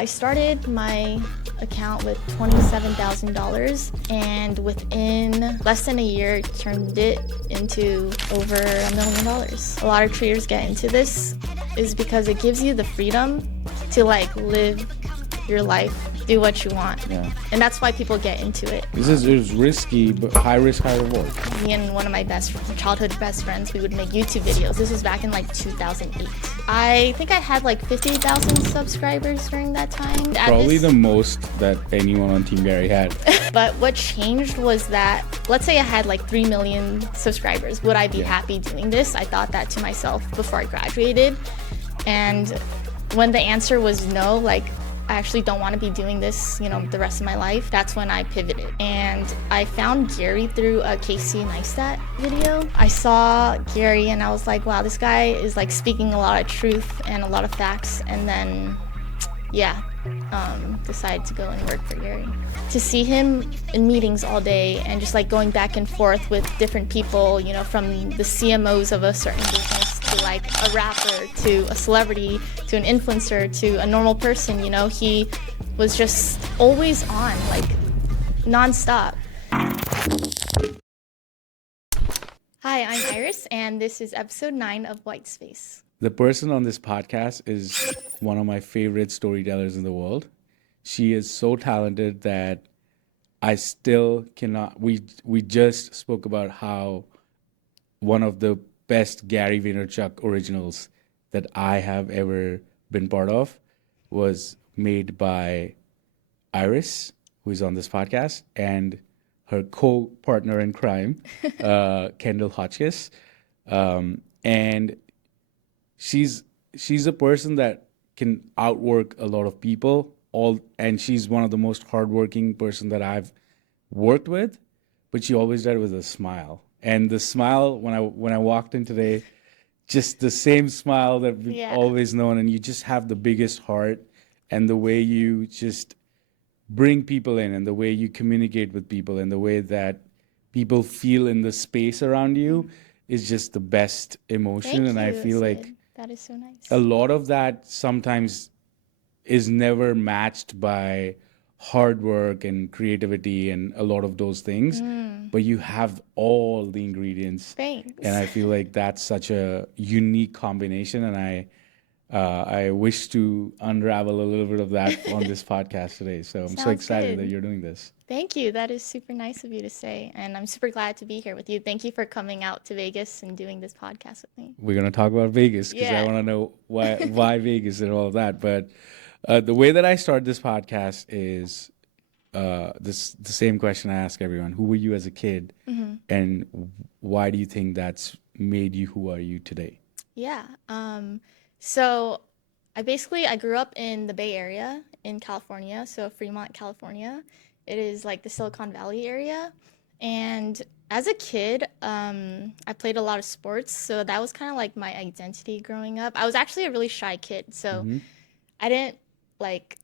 I started my account with $27,000 and within less than a year turned it into over $1 million. A lot of creators get into this is because it gives you the freedom to like live your life, do what you want. Yeah. And that's why people get into it. It's risky, but high risk, high reward. Me and one of my childhood best friends, we would make YouTube videos. This was back in like 2008. I think I had like 50,000 subscribers during that time. Probably the most that anyone on Team Gary had. But what changed was that, let's say I had like 3 million subscribers. Would I be happy doing this? I thought that to myself before I graduated. And when the answer was no, like, I actually don't want to be doing this, the rest of my life. That's when I pivoted. And I found Gary through a Casey Neistat video. I saw Gary and I was like, wow, this guy is like speaking a lot of truth and a lot of facts. And then, decided to go and work for Gary. To see him in meetings all day and just like going back and forth with different people, from the CMOs of a certain business to like a rapper, to a celebrity, to an influencer, to a normal person, he was just always on, like nonstop. Hi, I'm Iris, and this is episode 9 of White Space. The person on this podcast is one of my favorite storytellers in the world. She is so talented that I still cannot. We just spoke about how one of the best Gary Vaynerchuk originals that I have ever been part of was made by Iris, who is on this podcast, and her co-partner in crime, Kendall Hotchkiss. And she's a person that can outwork a lot of people, and she's one of the most hardworking person that I've worked with, but she always did it with a smile. And the smile, when I walked in today, just the same smile that we've always known, and you just have the biggest heart, and the way you just bring people in, and the way you communicate with people, and the way that people feel in the space around you is just the best emotion. Thank and you, I feel Sid. like that is so nice. A lot of that sometimes is never matched by hard work and creativity and a lot of those things, but you have all the ingredients. Thanks. And I feel like that's such a unique combination, and I wish to unravel a little bit of that on this podcast today. So I'm so excited that you're doing this. Thank you. That is super nice of you to say. And I'm super glad to be here with you. Thank you for coming out to Vegas and doing this podcast with me. We're going to talk about Vegas because I want to know why Vegas and all of that. But the way that I start this podcast is the same question I ask everyone. Who were you as a kid? Mm-hmm. And why do you think that's made you who are you today? Yeah. So I grew up in the Bay Area in California, so Fremont, California. It is like the Silicon Valley area. And as a kid, I played a lot of sports, so that was kind of like my identity growing up. I was actually a really shy kid, so I didn't like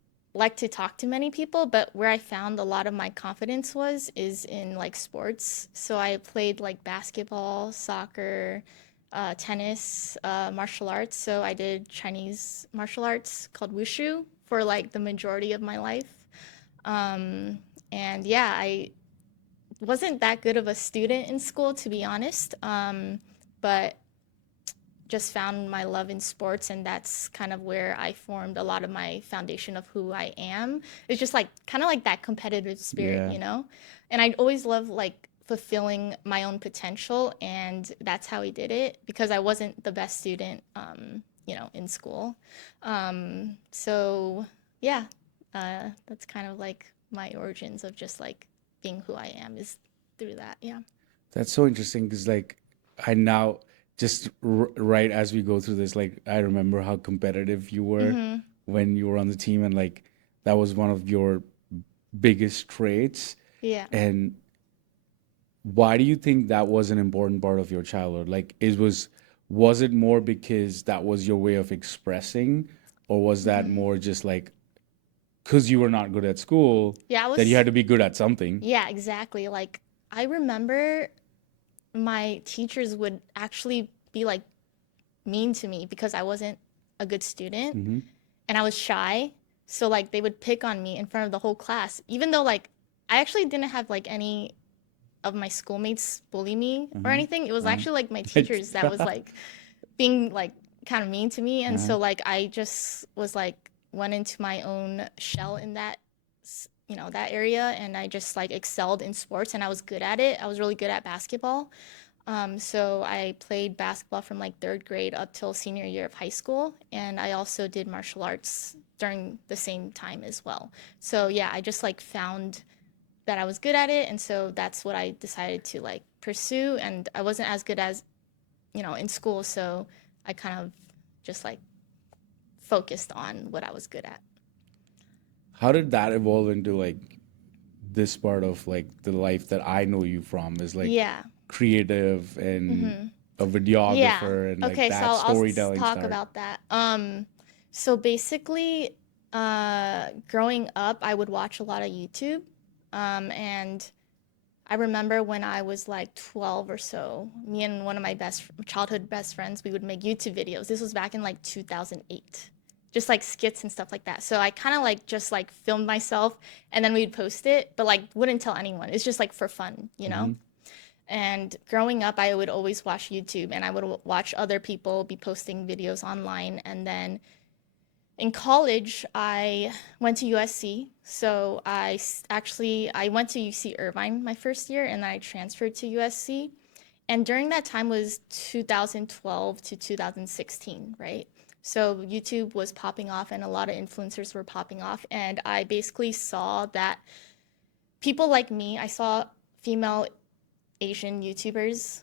to talk to many people, but where I found a lot of my confidence is in like sports. So I played like basketball, soccer, tennis, martial arts. So I did Chinese martial arts called wushu for like the majority of my life. And I wasn't that good of a student in school, to be honest, but just found my love in sports, and that's kind of where I formed a lot of my foundation of who I am. It's just like kind of like that competitive spirit, And I always love like fulfilling my own potential, and that's how I did it because I wasn't the best student, in school. That's kind of like my origins of just like being who I am is through that. Yeah. That's so interesting because like I now just right as we go through this, like I remember how competitive you were when you were on the team, and like that was one of your biggest traits. Yeah. And why do you think that was an important part of your childhood? Like was it more because that was your way of expressing, or was that more just like because you were not good at school that you had to be good at something? Yeah, exactly. Like I remember my teachers would actually be like mean to me because I wasn't a good student and I was shy. So like they would pick on me in front of the whole class, even though like I actually didn't have like any of my schoolmates bully me or Uh-huh. anything. It was Uh-huh. actually like my teachers that was like being like kind of mean to me. And Uh-huh. so like I just was like went into my own shell in that that area, and I just like excelled in sports and I was good at it. I was really good at basketball. So I played basketball from like third grade up till senior year of high school, and I also did martial arts during the same time as well. So yeah, I just like found that I was good at it, and so that's what I decided to like pursue. And I wasn't as good as in school, so I kind of just like focused on what I was good at. How did that evolve into like this part of like the life that I know you from is like Yeah. creative and Mm-hmm. a Yeah. videographer and like Okay, so that I'll storytelling talk start. about that. So basically, growing up, I would watch a lot of YouTube. And I remember when I was like 12 or so, me and one of my childhood best friends, we would make YouTube videos. This was back in like 2008. Just like skits and stuff like that. So I kind of like just like filmed myself and then we'd post it, but like wouldn't tell anyone. It's just like for fun, you know? Hmm. And growing up, I would always watch YouTube and I would watch other people be posting videos online. And then in college, I went to USC. So I went to UC Irvine my first year and then I transferred to USC. And during that time was 2012 to 2016, right? So YouTube was popping off and a lot of influencers were popping off. And I basically saw that people like me, I saw female Asian YouTubers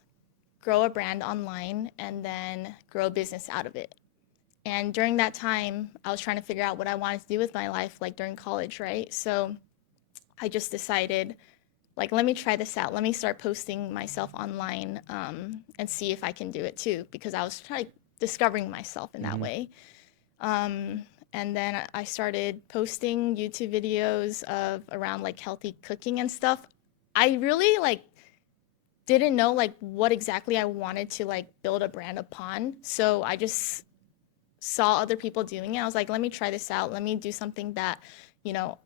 grow a brand online and then grow a business out of it. And during that time, I was trying to figure out what I wanted to do with my life, like during college, right? So I just decided, like, let me try this out. Let me start posting myself online and see if I can do it too, because I was trying discovering myself in that Hmm. way. Um, and then I started posting YouTube videos of around like healthy cooking and stuff. I really like didn't know like what exactly I wanted to like build a brand upon. So I just saw other people doing it. I was like, let me try this out. Let me do something that,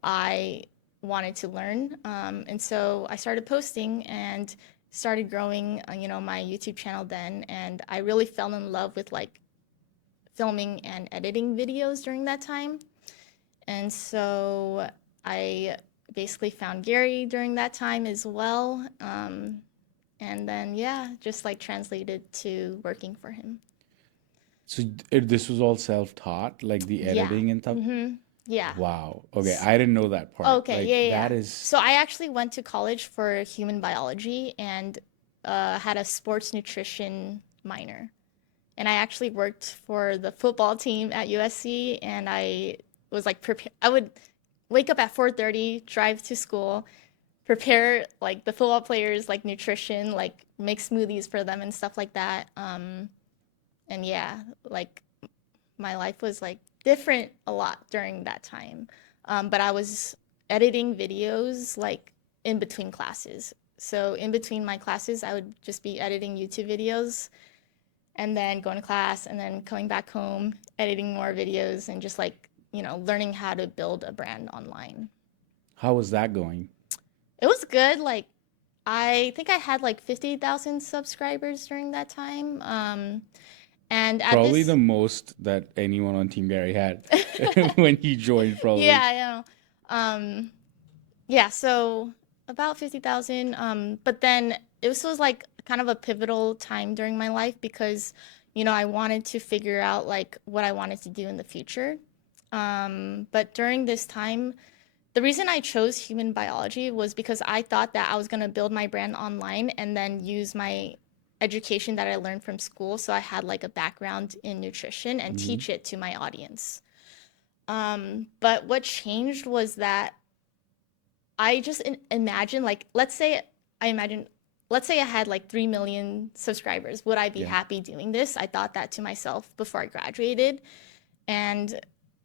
I wanted to learn. And so I started posting and started growing, my YouTube channel then. And I really fell in love with like filming and editing videos during that time. And so I basically found Gary during that time as well. And then, yeah, just like translated to working for him. So this was all self-taught, like the Yeah. editing and stuff. Mm-hmm. Yeah. Wow. Okay, I didn't know that part. Okay, Like yeah, yeah, that yeah. is So I actually went to college for human biology and had a sports nutrition minor. And I actually worked for the football team at USC, and I was like prepare. I would wake up at 4:30, drive to school, prepare like the football players like nutrition, like make smoothies for them and stuff like that. And yeah, like my life was like different a lot during that time. But I was editing videos like in between classes. So in between my classes, I would just be editing YouTube videos and then going to class and then coming back home, editing more videos and just like, learning how to build a brand online. how was that going? It was good. Like, I think I had like 50,000 subscribers during that time. And at Probably the this, most that anyone on Team Gary had when he joined, yeah, probably. I know. Um, Yeah, so about 50,000. But then was like kind of a pivotal time during my life because, I wanted to figure out like what I wanted to do in the future. But during this time, the reason I chose human biology was because I thought that I was going to build my brand online and then use my education that I learned from school. So I had like a background in nutrition and Hmm. teach it to my audience. But what changed was that I just imagine like I imagine let's say I had like 3 million subscribers. Would I be Yeah. happy doing this? I thought that to myself before I graduated. And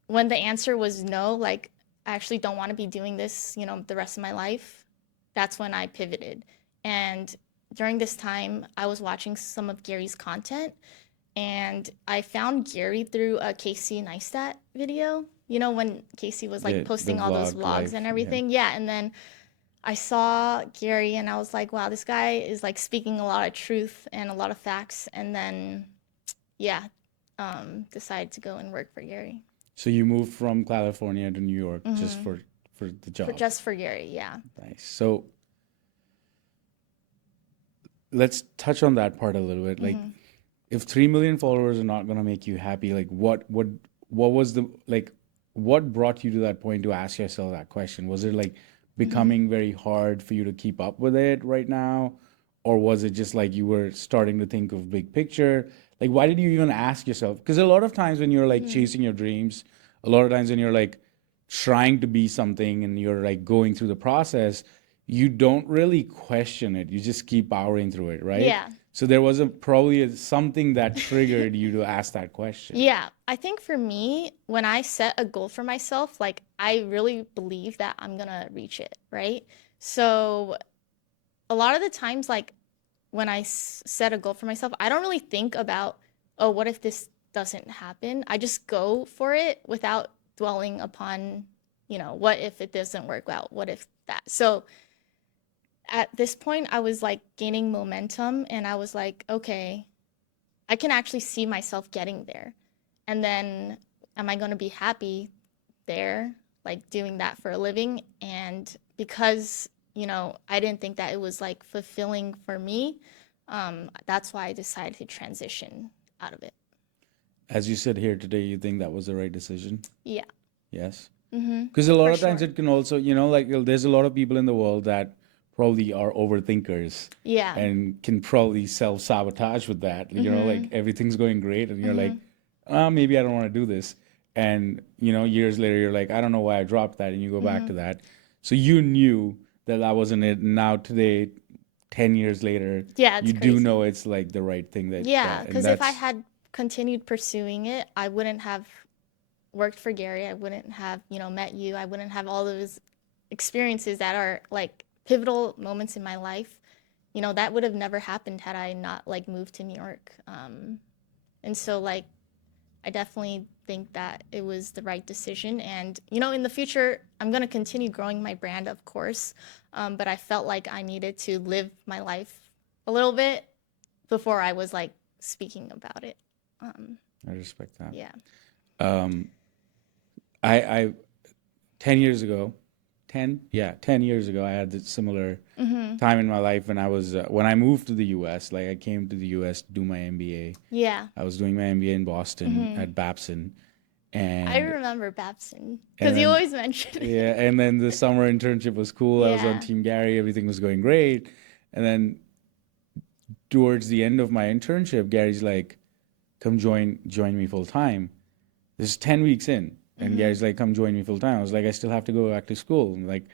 when the answer was no, like I actually don't want to be doing this, the rest of my life, that's when I pivoted. And during this time, I was watching some of Gary's content and I found Gary through a Casey Neistat video. You know, when Casey was like The posting all those vlog vlogs life. and Yeah. everything. Yeah. And then I saw Gary and I was like, wow, this guy is like speaking a lot of truth and a lot of facts. And then, yeah, decided to go and work for Gary. So you moved from California to New York just Mm-hmm. for the For job. just for Gary, yeah. Nice. So let's touch on that part a little bit. Like, Mm-hmm. if 3 million followers are not gonna make you happy, like what was the like what brought you to that point to ask yourself that question? Was it like Mm-hmm. becoming very hard for you to keep up with it right now? Or was it just like you were starting to think of big picture? Like, why did you even ask yourself? Because a lot of times when you're like Mm-hmm. chasing your dreams, a lot of times when you're like trying to be something and you're like going through the process, you don't really question it. You just keep powering through it, right? Yeah. So there was something that triggered you to ask that question. Yeah, I think for me, when I set a goal for myself, like I really believe that I'm gonna reach it, right? So a lot of the times, like when I set a goal for myself, I don't really think about, oh, what if this doesn't happen? I just go for it without dwelling upon, what if it doesn't work out? What if that? So at this point, I was like gaining momentum and I was like, okay, I can actually see myself getting there. And then am I going to be happy there, like doing that for a living? And because, I didn't think that it was like fulfilling for me, that's why I decided to transition out of it. As you sit here today, you think that was the right decision? Yeah. Yes. Mm-hmm. Because a lot For of times sure. it can also, like there's a lot of people in the world that probably are overthinkers Yeah. and can probably self-sabotage with that. Mm-hmm. Like everything's going great and you're Mm-hmm. like, maybe I don't want to do this. And, years later, you're like, I don't know why I dropped that. And you go back Mm-hmm. to that. So you knew that that wasn't it. And now today, 10 years later, Yeah, it's you do know crazy. it's like the right thing Yeah, and because if I that's, had continued pursuing it, I wouldn't have worked for Gary. I wouldn't have, met you. I wouldn't have all those experiences that are like pivotal moments in my life. That would have never happened had I not like moved to New York. And so like I definitely think that it was the right decision. And in the future, I'm gonna continue growing my brand, of course. But I felt like I needed to live my life a little bit before I was like speaking about it. Um, I respect that. yeah. Um, I 10 years ago, 10 years ago, I had this similar Mm-hmm. time in my life when when I moved to the US, like I came to the US to do my MBA. Yeah. I was doing my MBA in Boston Mm-hmm. at Babson, I and remember Babson and because you then always mention it. yeah, and then the summer internship was cool. I was on Yeah. Team Gary, everything was going great. And then towards the end of my internship, Gary's like, "Come join me full time." This is 10 weeks in, and Mm-hmm. Gary's like, "Come join me full time." I was like, "I still have to go back to school." And like,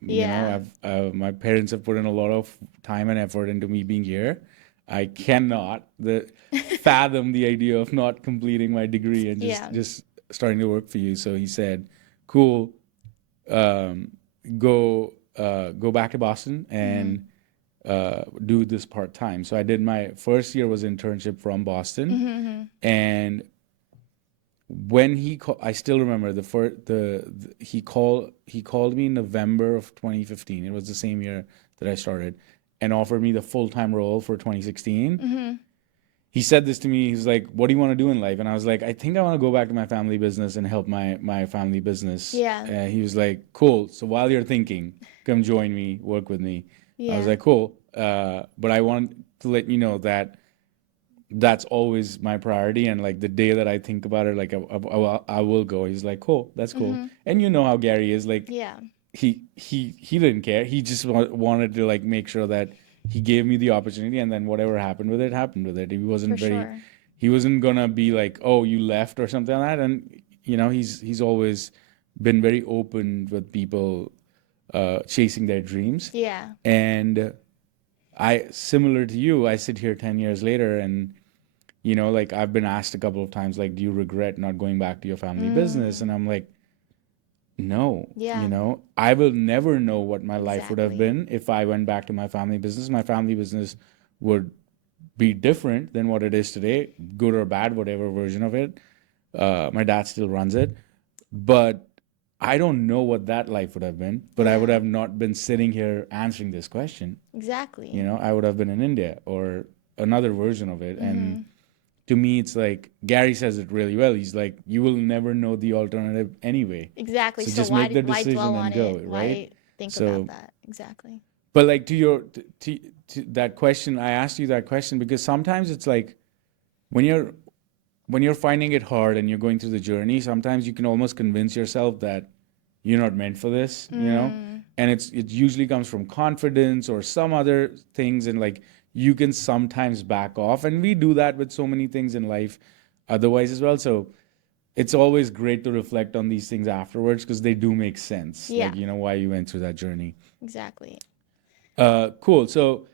Yeah. I've my parents have put in a lot of time and effort into me being here. I cannot fathom the idea of not completing my degree and Yeah. just starting to work for you. So he said, "Cool, um, go back to Boston Mm-hmm. and do this part time." So I did my first year was internship from Boston, Mm-hmm. and when I still remember he called me in November of 2015. It was the same year that I started, and offered me the full time role for 2016. Mm-hmm. He said this to me. He's like, "What do you want to do in life?" And I was like, "I think I want to go back to my family business and help my family business." Yeah. He was like, "Cool. So while you're thinking, come join me, work with me." I was Yeah. like, "Cool." But I want to let you know that that's always my priority, and like the day that I think about it, like I will go. He's like, "Cool, that's cool." Mm-hmm. And you know how Gary is, like Yeah. he didn't care. He just wanted to like make sure that he gave me the opportunity, and then whatever happened with it happened with it. For sure. He wasn't gonna be like, "Oh, you left" or something like that. And he's always been very open with people chasing their dreams. Yeah. And similar to you, I sit here 10 years later, and like I've been asked a couple of times, like, do you regret not going back to your family business? Mm. And I'm like, no, Yeah. I will never know what my life would have Exactly. been if I went back to my family business. My family business would be different than what it is today, good or bad, whatever version of it. My dad still runs it. But I don't know what that life would have been, but I would Yeah, have not been sitting here answering this question. You exactly. know, I would have been in India or another version of it. And Mm-hmm. to me, it's like Gary says it really well. He's like, you will never know the alternative anyway. Exactly. So So just make the why decision dwell and on go, it? right? Why think about So, that? Exactly. but like to your to that question, I asked you that question because sometimes it's like when you're finding it hard and you're going through the journey, sometimes you can almost convince yourself that you're not meant for this, you know? Mm, And it usually comes from confidence or some other things, and like you can sometimes back off. And we do that with so many things in life otherwise as well. So it's always great to reflect on these things afterwards because they do make sense. yeah, Like, you know, why you went through that journey. exactly. Cool. So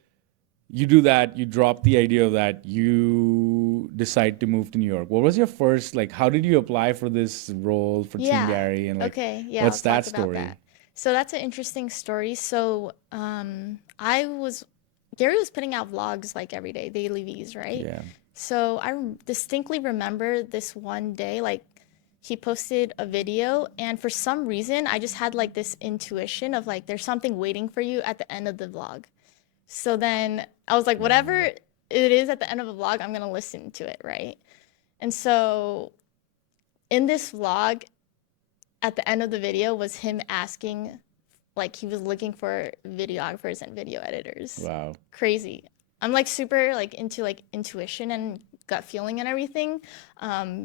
you do that, you drop the idea of that, you decide to move to New York. What was your first, like, how did you apply for this role for Team Yeah. Gary? And like, Okay. Yeah, I'll what's that talk about that. story? So that's an interesting story. So, Gary was putting out vlogs like every day, daily V's, right? Yeah. So distinctly remember this one day, like he posted a video, and for some reason, I just had like this intuition of like there's something waiting for you at the end of the vlog. So then I was like, whatever Wow. it is at the end of a vlog, I'm gonna listen to it, right? And so in this vlog, at the end of the video was him asking, like he was looking for videographers and video editors. Wow. Crazy. I'm like super like into like intuition and gut feeling and everything.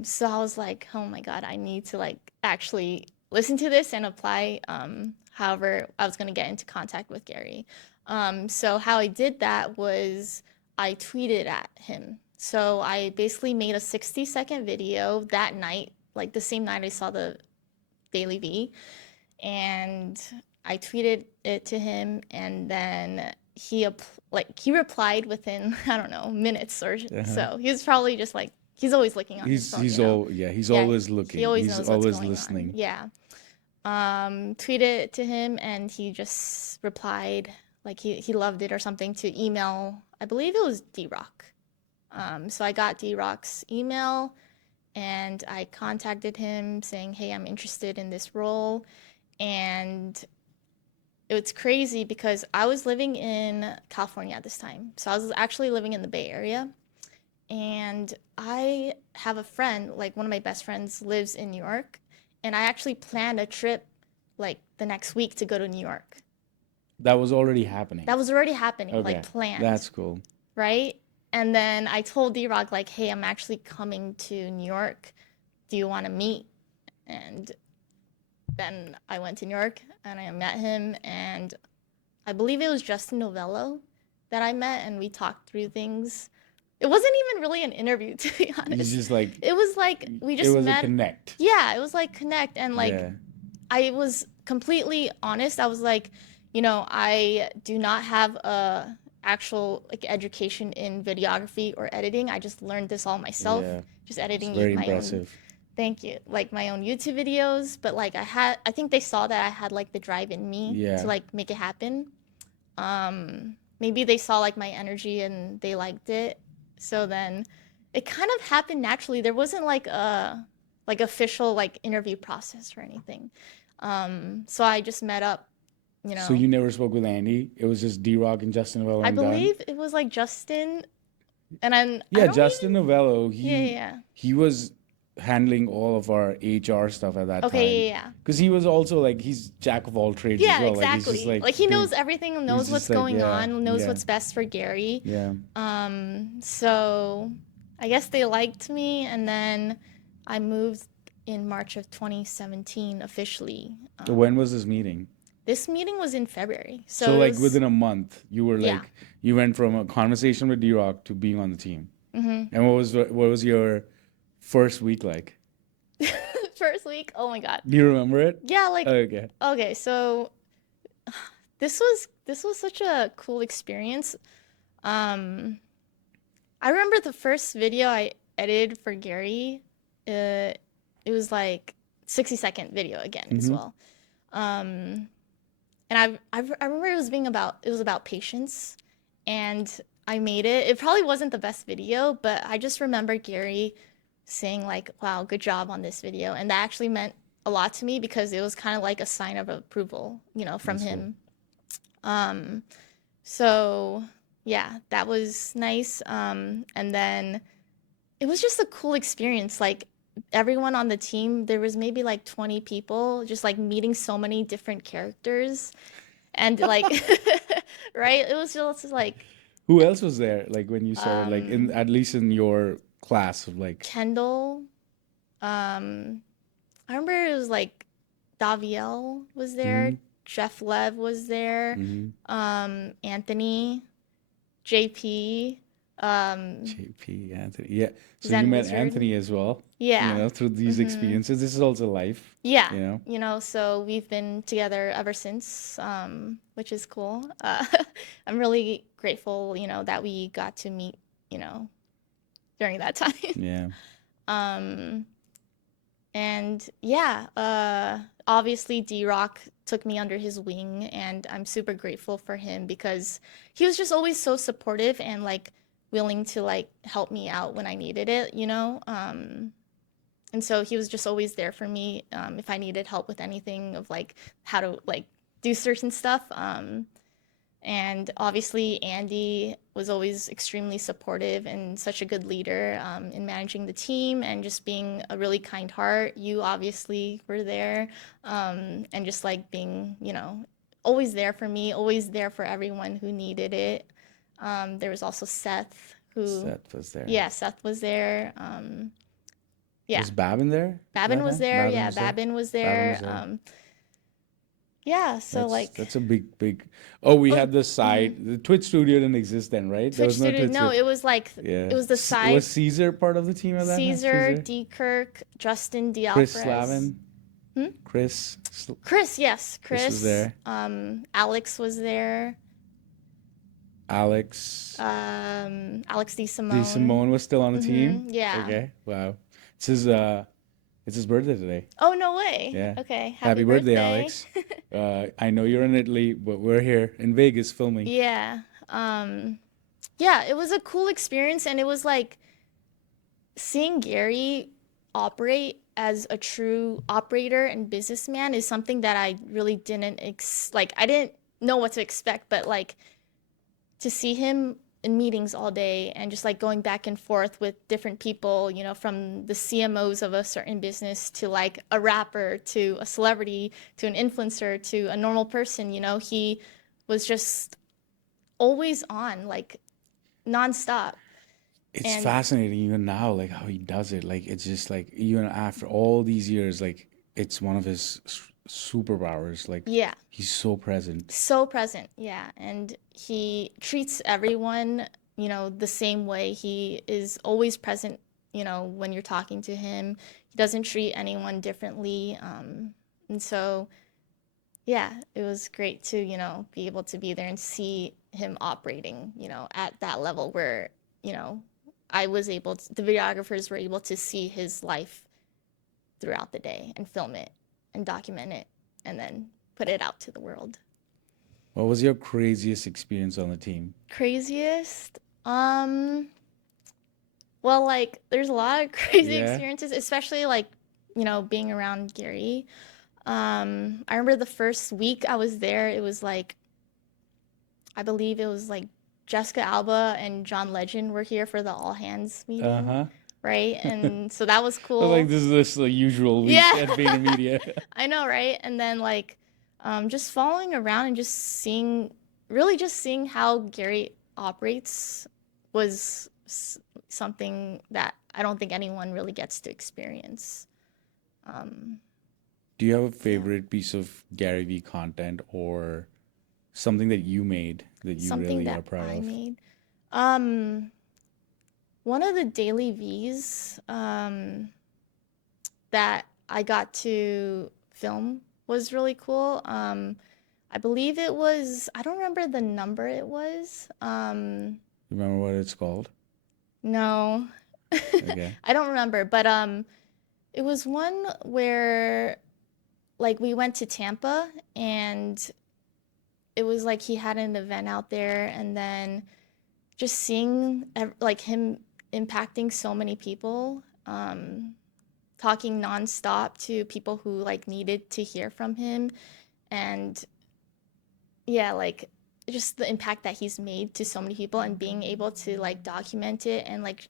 So I was like, oh my God, I need to like actually listen to this and apply. However, I was gonna get into contact with Gary. So how I did that was I tweeted at him. So I basically made a 60-second video that night, like the same night I saw the Daily V, and I tweeted it to him, and then he replied within I don't know minutes or Uh-huh. so. He was probably just like he's always looking on his phone, He's all, yeah, he's Yeah, always he looking. always He's knows what's always going on. listening. Yeah. Tweeted it to him, and he just replied like he loved it or something to email. I believe it was D-Rock. So I got D-Rock's email and I contacted him saying, "Hey, I'm interested in this role." And it's crazy because I was living in California at this time. So I was actually living in the Bay Area. And I have a friend, like one of my best friends lives in New York. And I actually planned a trip like the next week to go to New York. That was already happening. That was already happening, like Okay. planned, That's cool. right? And then I told D-Rock, like, hey, I'm actually coming to New York. Do you want to meet? And then I went to New York and I met him, and I believe it was Justin Novello that I met, and we talked through things. It wasn't even really an interview, to be He's honest. just like, It was like we it just was a met. connect. Yeah, it was like connect, and like Yeah. I was completely honest. I was like, I do not have a actual like education in videography or editing. I just learned this all myself, Yeah. just It's editing very my own. impressive. Thank you. Like my own YouTube videos, but like I think they saw that I had like the drive in me to Yeah. like make it happen. Maybe they saw like my energy and they liked it. So then it kind of happened naturally. There wasn't like a like official like interview process or anything. So I just met up, you So know. you never spoke with Andy? It was just D-Rock and Justin Novello I and done? believe it was like Justin, and I Yeah, don't Justin even. Novello, Yeah, yeah, yeah. he was handling all of our HR stuff at that time. Okay, yeah, yeah. Because he was also like, he's jack of all trades as Yeah, well. Like, he's just exactly. like, Like he dude, knows everything, he's knows just what's like, going yeah, on, knows yeah, what's best for Gary. yeah. So I guess they liked me, and then I moved in March of 2017 officially. So when was this meeting? This meeting was in February, so So it like was within a month, you were yeah. like, you went from a conversation with D-Rock to being on the team. And what was your first week like? First week, oh my God. Do you remember it? Yeah, like Okay. okay, so this was such a cool experience. Um, I remember the first video I edited for Gary. Uh, it was like 60-second video again as Mm-hmm. well. Um, and I remember it was about patience, and I made it. It probably wasn't the best video, but I just remember Gary saying like, "Wow, good job on this video," and that actually meant a lot to me because it was kind of like a sign of approval, from That's cool. him. Um, so yeah, that was nice. And then it was just a cool experience. Like everyone on the team, there was maybe like 20 people, just like meeting so many different characters and like, right? It was just like Who else was there? Like when you started, like in um, at least in your class of like. Kendall. Um, I remember it was like Daviel was there, Hmm. Jeff Lev was there, Hmm. Anthony, JP, um, JP, Anthony. Yeah. So you Zen met Wizard. Anthony as well, Yeah. through these Mm-hmm. experiences. This is also life, Yeah. you know. So we've been together ever since, which is cool. I'm really grateful, that we got to meet, you know, during that time. Yeah. Um, And yeah, obviously D Rock took me under his wing, and I'm super grateful for him because he was just always so supportive and like willing to like help me out when I needed it. And so he was just always there for me if I needed help with anything of like how to like do certain stuff. And obviously, Andy was always extremely supportive and such a good leader in managing the team and just being a really kind heart. You obviously were there and just like being, always there for me, always there for everyone who needed it. There was also Seth, who, Seth was there. yeah, Seth was there. Yeah, Was Babin there Babin that was time? there. Babin Yeah, was there. Babin was Babin there. was there. Yeah, so That's like, that's a big, big. Oh, we oh, had the mhm. side. The Twitch studio didn't exist then, right? There Twitch was no Studio. Twitch No, studio. it was like, Yeah. it was the Was side. Caesar part of the team at that time? Caesar, Caesar, D. Kirk, Justin D. Chris Alvarez. Slavin, Hmm? Chris, Chris, yes, Chris was Chris. there. Alex was there. Alex, Alex D. D. Simone. Simone was still on the team. Yeah. Okay, wow. It's his it's his birthday today. Oh, no way. Yeah. Okay. Happy Happy birthday, birthday. Alex. I know you're in Italy, but we're here in Vegas filming. Yeah. Yeah, it was a cool experience and it was like seeing Gary operate as a true operator and businessman is something that I really didn't like I didn't know what to expect, but like to see him in meetings all day and just like going back and forth with different people, from the CMOs of a certain business to like a rapper to a celebrity to an influencer to a normal person, he was just always on, like nonstop. It's And fascinating even now, like how he does it. Like it's just like even after all these years, like it's one of his superpowers. Like yeah, he's so present. so present. Yeah. And he treats everyone, the same way. He is always present, when you're talking to him. He doesn't treat anyone differently. And so, yeah, it was great to, be able to be there and see him operating, at that level where, you know, the videographers were able to see his life throughout the day and film it and document it and then put it out to the world. What was your craziest experience on the team? Craziest? Well, like, there's a lot of crazy Yeah. experiences, especially like, being around Gary. I remember the first week I was there, it was like, I believe it was like Jessica Alba and John Legend were here for the all hands meeting, Uh-huh. right? And so that was I was like, cool. this is this the usual week Yeah. at VaynerMedia. I know, right? And then like just following around and really just seeing how Gary operates was something that I don't think anyone really gets to experience. Um, Do you have a yeah. favorite piece of Gary V content or something that you made that you Something really are that proud I of? made. Um, One of the daily V's that I got to film was really cool. I believe it was, I don't remember the number it was. Remember what it's called? No, Okay. I don't remember, but it was one where like we went to Tampa and it was like he had an event out there and then just seeing like him impacting so many people. talking nonstop to people who like needed to hear from him. And yeah, like just the impact that he's made to so many people and being able to like document it. And like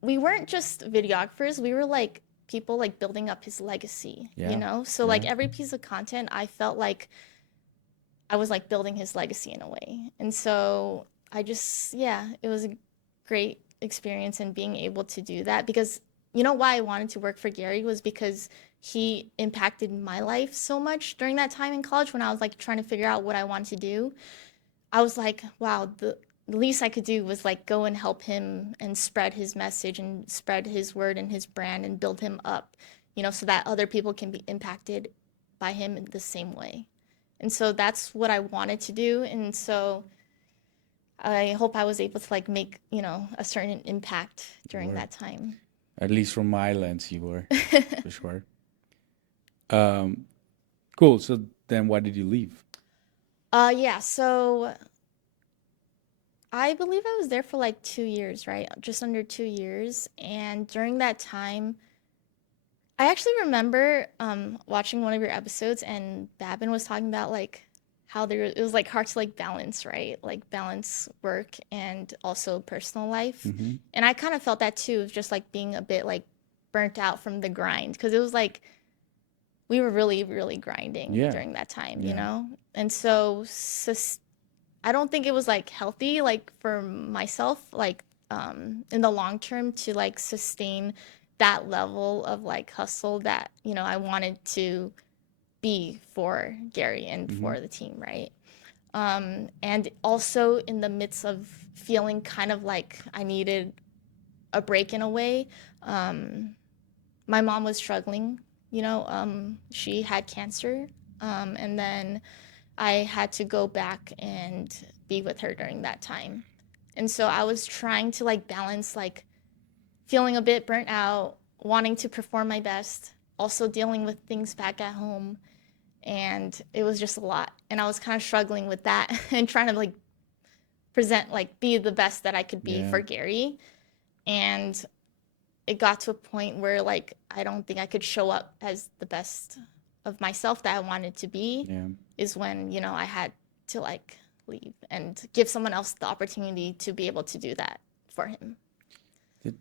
we weren't just videographers, we were like people like building up his legacy, you Yeah. know? So Yeah. like every piece of content, I felt like I was like building his legacy in a way. And so I just, yeah, it was a great experience in being able to do that because you know why I wanted to work for Gary was because he impacted my life so much during that time in college when I was like trying to figure out what I wanted to do. I was like, wow, the least I could do was like go and help him and spread his message and spread his word and his brand and build him up, you know, so that other people can be impacted by him in the same way. And so that's what I wanted to do. And so I hope I was able to like make, you know, a certain impact You during were. that time. At least from my lens, you were, for sure. Um, cool. So then why did you leave? Yeah, so I believe I was there for like 2 years, right? Just under 2 years. And during that time, I actually remember watching one of your episodes and Babin was talking about like how there it was like hard to like balance, right? Like balance work and also personal life. Mm-hmm. And I kind of felt that too, of just like being a bit like burnt out from the grind because it was like we were really, really grinding Yeah. during that time, you Yeah. know? And so I don't think it was like healthy like for myself like in the long term to like sustain that level of like hustle that you know I wanted to be for Gary and Mm-hmm. for the team, right? And also in the midst of feeling kind of like I needed a break in a way. My mom was struggling, you know, she had cancer, and then I had to go back and be with her during that time. And so I was trying to like balance like feeling a bit burnt out, wanting to perform my best, also dealing with things back at home. And it was just a lot. And I was kind of struggling with that and trying to like present, like be the best that I could be Yeah. for Gary. And it got to a point where like I don't think I could show up as the best of myself that I wanted to be Yeah. is when, you know, I had to like leave and give someone else the opportunity to be able to do that for him. It,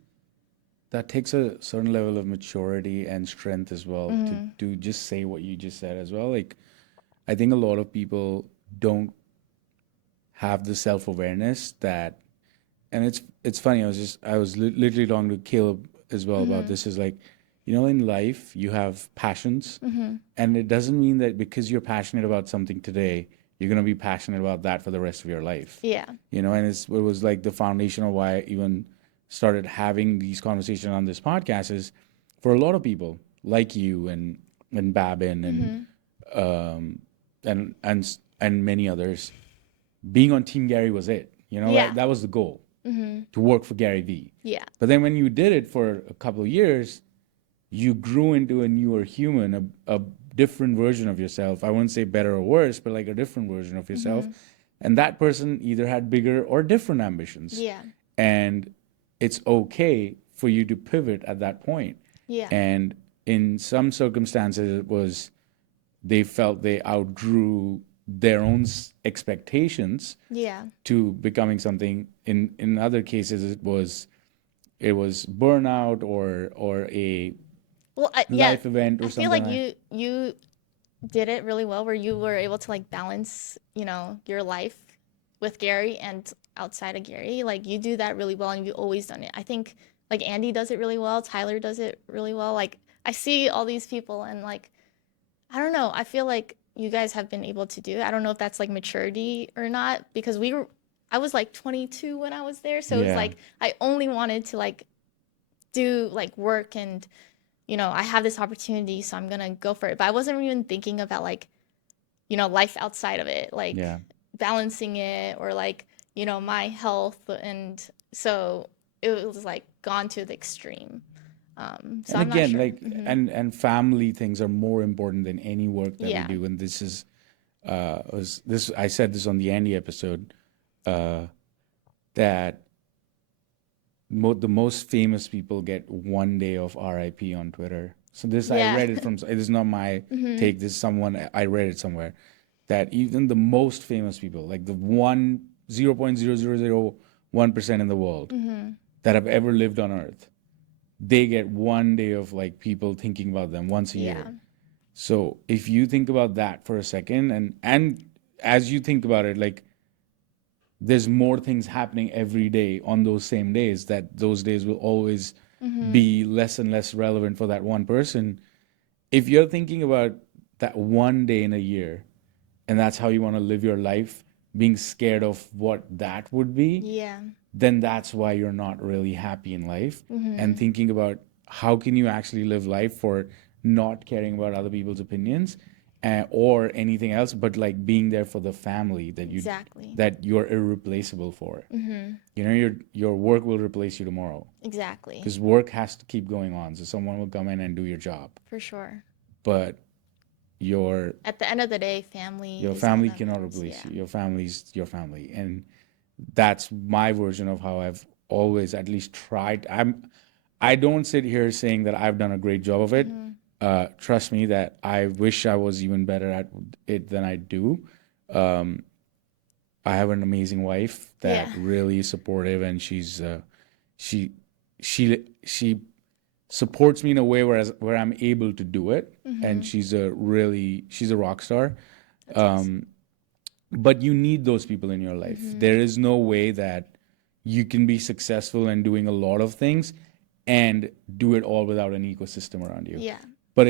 that takes a certain level of maturity and strength as well to just say what you just said as well. Like, I think a lot of people don't have the self-awareness that, and it's funny. I was literally talking to Caleb as well about this. Is like, you know, in life you have passions, and it doesn't mean that because you're passionate about something today, you're gonna be passionate about that for the rest of your life. Yeah. You know, and it was like the foundation of why I even started having these conversations on this podcast is for a lot of people like you and Babin um and many others, being on Team Gary was it. You know, Yeah. that was the goal, to work for GaryVee. Yeah. But then when you did it for a couple of years, you grew into a newer human, a different version of yourself. I wouldn't say better or worse, but like a different version of yourself. And that person either had bigger or different ambitions. Yeah. And it's okay for you to pivot at that point. Yeah. And in some circumstances, it was they felt they outgrew their own expectations Yeah. to becoming something. In other cases, it was burnout or a Well, yeah, life event I or feel something like like. you did it really well where you were able to like balance, you know, your life with Gary and outside of Gary. Like you do that really well and you've always done it. I think like Andy does it really well, Tyler does it really well. Like I see all these people and like I don't know, I feel like you guys have been able to do it. I don't know if that's like maturity or not because I was like 22 when I was there, so it was Yeah. like I only wanted to like do like work and you know, I have this opportunity, so I'm gonna go for it. But I wasn't even thinking about like, you know, life outside of it, like Yeah. balancing it or like, you know, my health. And so it was like gone to the extreme. So And I'm not again, sure. like and family things are more important than any work that we Yeah. do. And this is was this I said this on the Andy episode, that the most famous people get 1 day of RIP on Twitter. So this I Yeah. read it from. It is not my Mm-hmm. take. This is someone I read it somewhere that even the most famous people, like the 0.00001% in the world Mm-hmm. that have ever lived on Earth, they get 1 day of like people thinking about them once a Yeah. year. So if you think about that for a second, and as you think about it, like there's more things happening every day on those same days, that those days will always Mm-hmm. be less and less relevant for that one person. If you're thinking about that 1 day in a year and that's how you want to live your life, being scared of what that would be, Yeah. then that's why you're not really happy in life. Mm-hmm. And thinking about how can you actually live life for not caring about other people's opinions, or anything else, but like being there for the family Exactly. that you're irreplaceable for. Mm-hmm. You know, your work will replace you tomorrow Exactly. because work has to keep going on. So someone will come in and do your job, For sure. but your At the end of the day, family your is all family that cannot matters. replace Yeah. you. Your family's your family, and that's my version of how I've always at least tried. I don't sit here saying that I've done a great job of it. Mm-hmm. Trust me that I wish I was even better at it than I do. Um, I have an amazing wife that Yeah. really is supportive, and she she supports me in a way where I'm able to do it, Mm-hmm. and she's a rock star. That's awesome. Um, but you need those people in your life. Mm-hmm. There is no way that you can be successful and doing a lot of things and do it all without an ecosystem around you. Yeah. But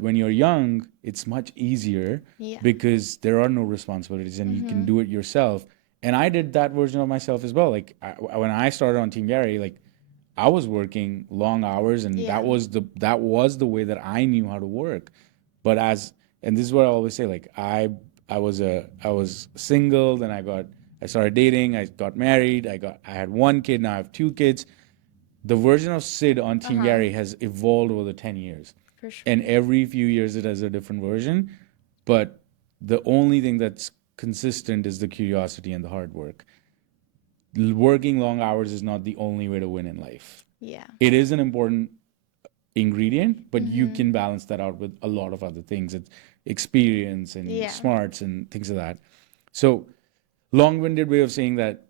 when you're young, it's much easier Yeah. because there are no responsibilities and you can Mm-hmm. do it yourself. And I did that version of myself as well. Like when I started on Team Gary, like I was working long hours, and Yeah. that was the way that I knew how to work. But and this is what I always say, like I was single, then I started dating, I got married, I had one kid, now I have two kids. The version of Sid on Team Uh-huh. Gary has evolved over the 10 years. For sure. And every few years it has a different version. But the only thing that's consistent is the curiosity and the hard work. Working long hours is not the only way to win in life. Yeah. It is an important ingredient, but you Mm-hmm. can balance that out with a lot of other things. It's experience and Yeah. smarts and things like that. So, long-winded way of saying that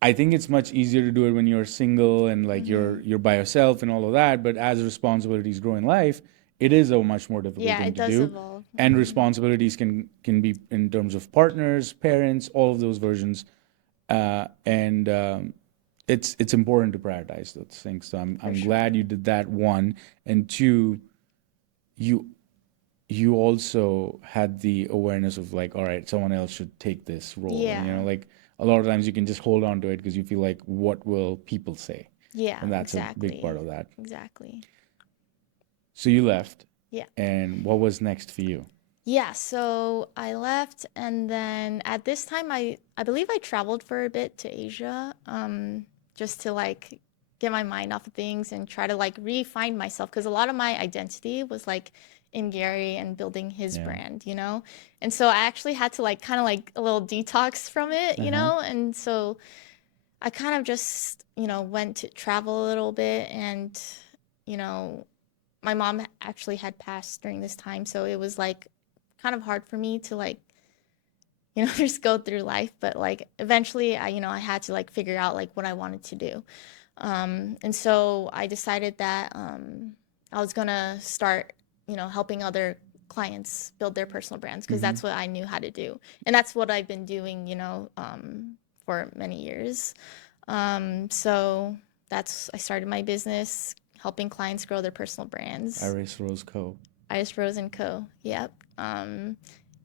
I think it's much easier to do it when you're single and like Mm-hmm. you're by yourself and all of that. But as responsibilities grow in life, it is a much more difficult Yeah, thing it to does do. evolve. And Mm-hmm. responsibilities can be in terms of partners, parents, all of those versions. And it's important to prioritize those things. So For I'm sure. glad you did that, one, and two, you you also had the awareness of like, all right, someone else should take this role, and Yeah. like a lot of times you can just hold on to it because you feel like, what will people say? Yeah, And that's a big part exactly. of that. Exactly. So you left, Yeah. and what was next for you? Yeah, so I left and then at this time I believe I traveled for a bit to Asia, just to like get my mind off of things and try to like refine myself because a lot of my identity was like in Gary and building his Yeah. brand, you know? And so I actually had to like kind of like a little detox from it, you Uh-huh. know? And so I kind of just, went to travel a little bit and, you know, my mom actually had passed during this time, so it was like kind of hard for me to like, just go through life, but like eventually I had to like figure out like what I wanted to do. And so I decided that I was gonna start, helping other clients build their personal brands because Mm-hmm. that's what I knew how to do. And that's what I've been doing, for many years. So I started my business helping clients grow their personal brands. Iris Rose Co. Ice Rose and Co. Yep.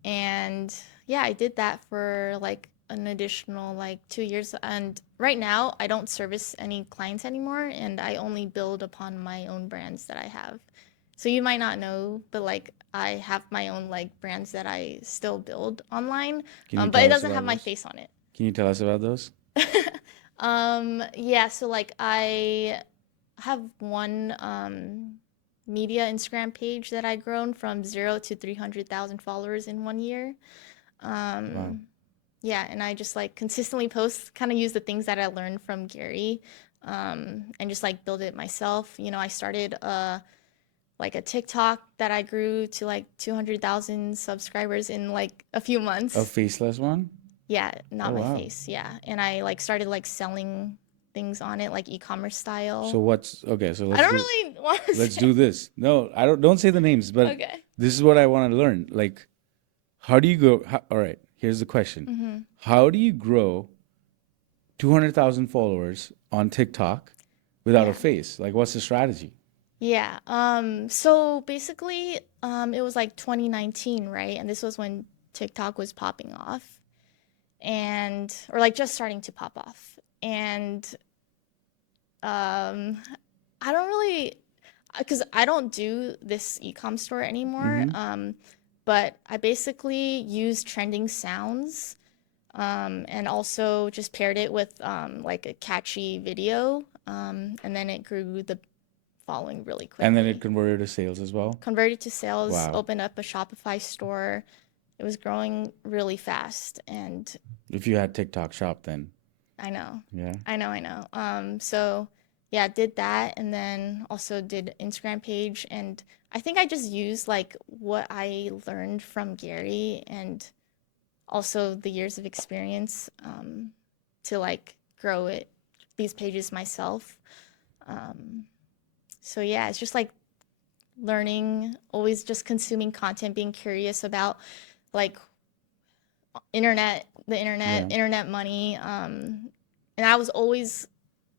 And yeah, I did that for like an additional like 2 years. And right now, I don't service any clients anymore, and I only build upon my own brands that I have. So you might not know, but like I have my own like brands that I still build online, Can you but it tell us doesn't have about my those? face on it. Can you tell us about those? Yeah, so like I have one media Instagram page that I grown from 0 to 300,000 followers in 1 year. Wow. Um, yeah, and I just like consistently post, kind of use the things that I learned from Gary. and just like build it myself. I started like a TikTok that I grew to like 200,000 subscribers in like a few A months. faceless one? Yeah, Oh not my wow. face. Yeah. And I like started like selling things on it, like e-commerce So style. what's okay, so I don't really want to let's say. do this. No, I don't say the names, but Okay. this is what I want to learn. Like, how do you go? All right, here's the question. Hmm. How do you grow 200,000 followers on TikTok without a Yeah. face? Like, what's the strategy? Yeah. So basically, it was like 2019, right? And this was when TikTok was popping off and or like just starting to pop off. And um I don't really because I don't do this e-com store anymore. Mm-hmm. But I basically use trending sounds, and also just paired it with like a catchy video. And then it grew the following really And then it quickly. converted to sales as well. Converted to sales, Wow. opened up a Shopify store. It was growing really fast, and If you had TikTok shop, then I know, yeah. I know. So yeah, did that, and then also did Instagram page, and I think I just used like what I learned from Gary and also the years of experience, to like grow these pages myself. Um, so yeah, it's just like learning, always just consuming content, being curious about like Yeah. internet money. And I was always,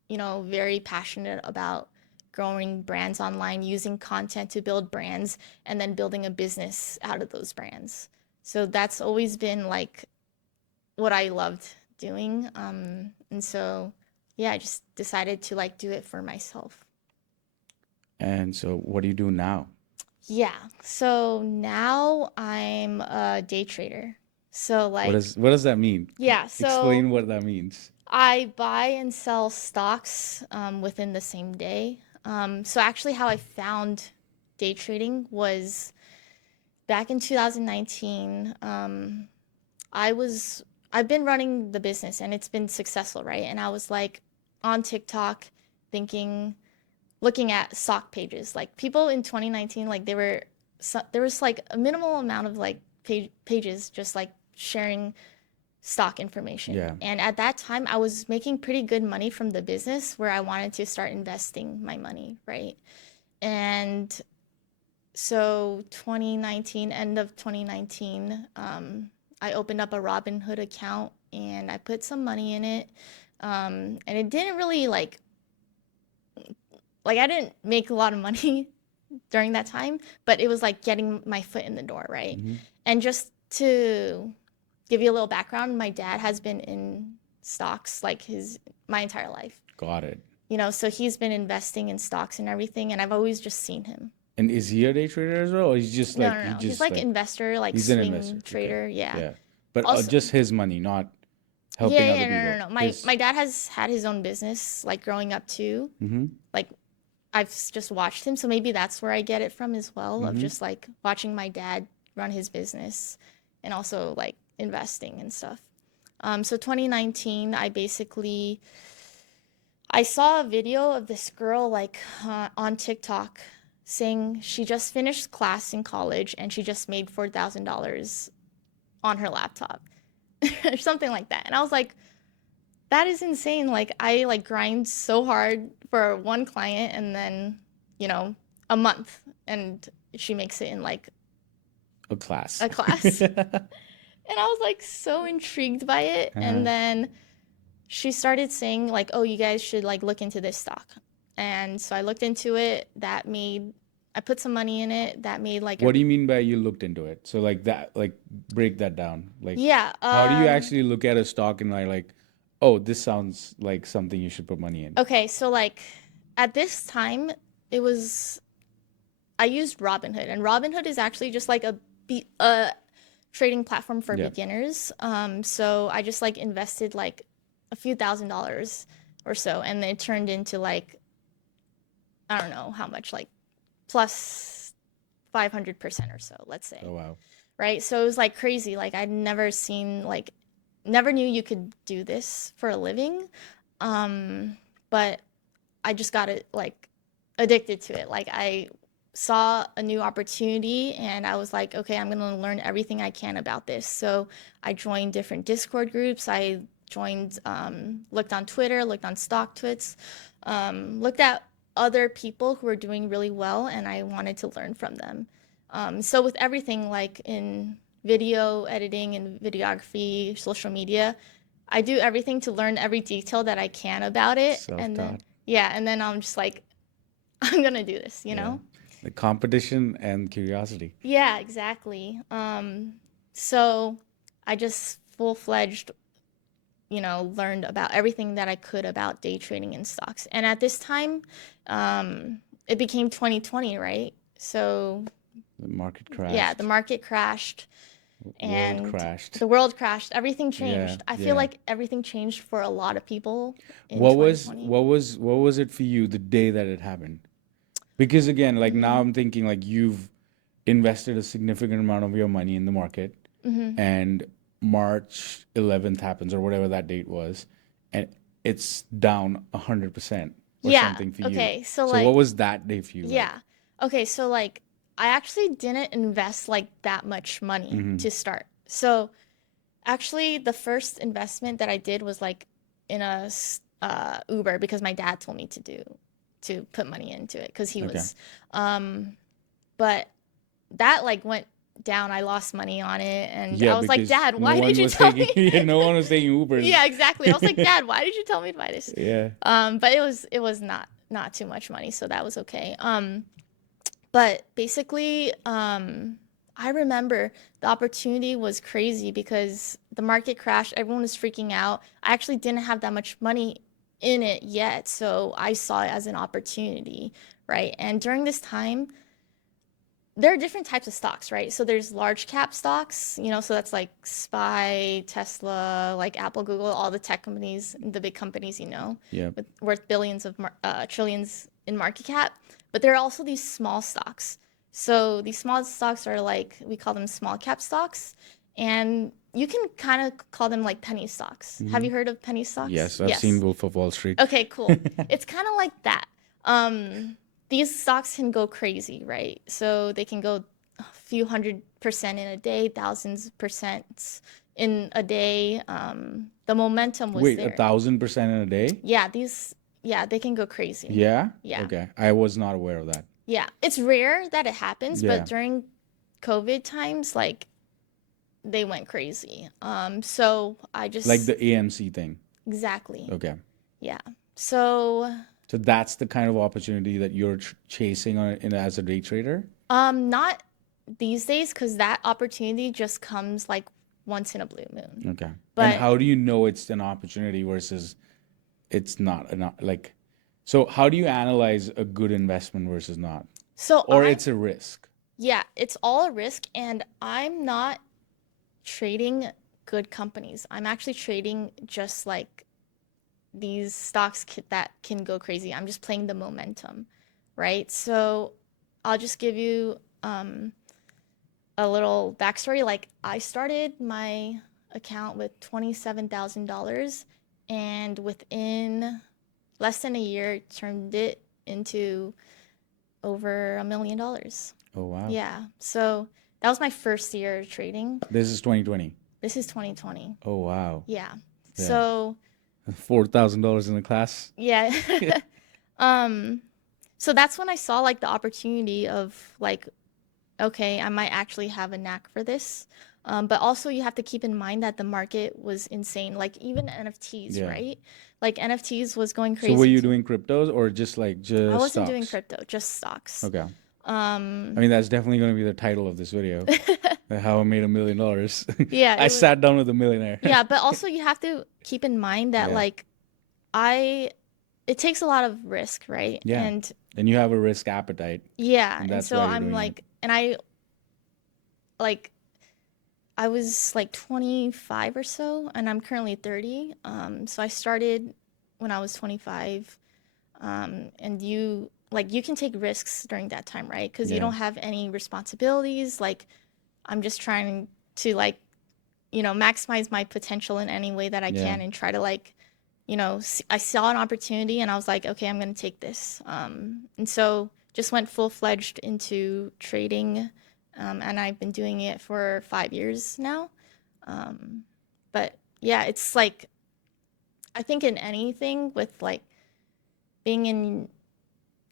very passionate about growing brands online, using content to build brands, and then building a business out of those brands. So that's always been like what I loved doing. And so, yeah, I just decided to like do it for myself. And so what do you do now? Yeah. So now I'm a day trader. So like, What does that mean? yeah. So Explain what that means. I buy and sell stocks, within the same day. So actually, how I found day trading was back in 2019. I was I've been running the business and it's been successful, right? And I was like on TikTok thinking, looking at stock pages. Like people in 2019, like there was like a minimal amount of like pages just like sharing stock information. Yeah. And at that time, I was making pretty good money from the business where I wanted to start investing my money, right? And so 2019, end of 2019, I opened up a Robinhood account and I put some money in it. And it didn't really like I didn't make a lot of money during that time, but it was like getting my foot in the door, right? Hmm. And just to give you a little background, my dad has been in stocks like his my entire life. Got it. So he's been investing in stocks and everything, and I've always just seen him. And is he a day trader as well? Or he's just No, like no, he no. He's just like like investor, like he's an investor. swing Okay. trader. Yeah. Yeah. But Also, just his money, not yeah, helping other yeah, no, people. no, no. My His my dad has had his own business like growing up too. mm-hmm. Like just watched him, so maybe that's where I get it from as well, of Mm-hmm. just like watching my dad run his business and also like investing and stuff. So 2019, I saw a video of this girl like on TikTok saying she just finished class in college and she just made $4,000 on her laptop or something like that. And I was like, that is insane. Like I like grind so hard for one client and then, you know, a month and she makes it in like A class. a class. And I was like so intrigued by it. Uh-huh. And then she started saying like, "Oh, you guys should like look into this stock." And so I looked into it. I put some money in it. That made like What do you mean by you looked into it? So like that, like break that down. Like yeah. how do you actually look at a stock and like, oh, this sounds like something you should put money in? Okay, so like at this time, it was I used Robinhood, and Robinhood is actually just like a trading platform for Yeah. beginners. So I just like invested like a few $1,000s or so, and it turned into like I don't know how much, like plus 500% or so, let's say. Oh wow. Right? So it was like crazy. Like I'd never knew you could do this for a living. Um, but I just got it like addicted to it. Like I saw a new opportunity and I was like, okay, I'm gonna learn everything I can about this. So I joined different Discord groups. I joined, looked on Twitter, looked on stock twits, looked at other people who were doing really well, and I wanted to learn from them. So with everything like in video editing and videography, social media, I do everything to learn every detail that I can about it. And then, Self-taught. yeah, and then I'm just like, I'm gonna do this, you Yeah. know? The competition and curiosity. Yeah, exactly. So I just full-fledged, learned about everything that I could about day trading in stocks. And at this time, it became 2020, right? So The market yeah, the crashed. market crashed World and crashed. the world crashed. Everything Yeah, changed. I feel yeah. like everything changed for a lot of people in What was 2020. what was what was it for you the day that it happened? Because again, like now Mm-hmm. I'm thinking like you've invested a significant amount of your money in the market Mm-hmm. and March 11th happens or whatever that date was and it's down 100% or Yeah. something for you. Okay. So So what like, was that day for you like? yeah. Okay. So like, I actually didn't invest like that much money Hmm. to start. So actually, the first investment that I did was like in a Uber because my dad told me to put money into it because he Okay. was, um, but that like went down. I lost money on it, and Yeah, I was like, because Dad, no why did one you was tell taking me? yeah, no one was taking Ubers. Yeah, exactly. I was like, Dad, why did you tell me to buy this? Yeah. But it was not too much money, so that was okay. But basically, I remember the opportunity was crazy because the market crashed. Everyone was freaking out. I actually didn't have that much money in it yet, so I saw it as an opportunity, right? And during this time, there are different types of stocks, right? So there's large cap stocks, so that's like SPY, Tesla, like Apple, Google, all the tech companies, the big companies, Yeah. with worth billions of trillions in market cap. But there are also these small stocks. So these small stocks are like, we call them small cap stocks. And you can kind of call them like penny stocks. Have Hmm. you heard of penny stocks? Yes, I've seen Yes. Wolf of Wall Street. Okay, cool. It's kind of like that. Um, these stocks can go crazy, right? So they can go a few 100% in a day, thousands percent in a day. The momentum was Wait, a there. 1,000% in a day? Yeah, yeah, they can go crazy. Yeah? Yeah, Okay. I was not aware of that. yeah. It's rare that it happens, but Yeah. during COVID times, like they went crazy. So I Like just the AMC thing. exactly, Okay. yeah. So So that's the kind of opportunity that you're chasing as a day trader? Not these days because that opportunity just comes like once in a blue moon. Okay. And But how do you know it's an opportunity versus it's not like so how do you analyze a good investment versus not? so Or it's a risk? yeah, it's all a risk, and I'm not trading good companies. I'm actually trading just like these stocks that can go crazy. I'm just playing the momentum, right? So I'll just give you a little backstory. Like I started my account with $27,000 and within less than a year turned it into over $1 million. Oh wow. Yeah. So that was my first year trading. This is 2020. This is 2020. Oh wow. Yeah. Yeah. So $4,000 in the class. yeah. um so that's when I saw like the opportunity of like, okay, I might actually have a knack for this. But also you have to keep in mind that the market was insane. Like even NFTs, Yeah. right? Like NFTs was going So were crazy you too. doing cryptos or just I just wasn't doing stocks? crypto, just stocks. Okay. I Um, mean, that's definitely going to be the title of this video. How I made $1 million. yeah, I sat down with a millionaire. yeah, but also you have to keep in mind that Yeah. like I it takes a lot of risk, right? Yeah. And And you have a risk appetite, yeah, and and that's so why you're I'm doing it. like, and like I was like 25 or so, and I'm currently 30. So I started when I was 25. And you can take risks during that time, right? Because you Yeah. don't have any responsibilities. Like I'm just trying to like, maximize my potential in any way that I Yeah. can and try to like, I saw an opportunity and I was like, okay, I'm going to take this. And so just went full-fledged into trading. And I've been doing it for 5 years now. Um, but yeah, it's like, I think in anything with like being in,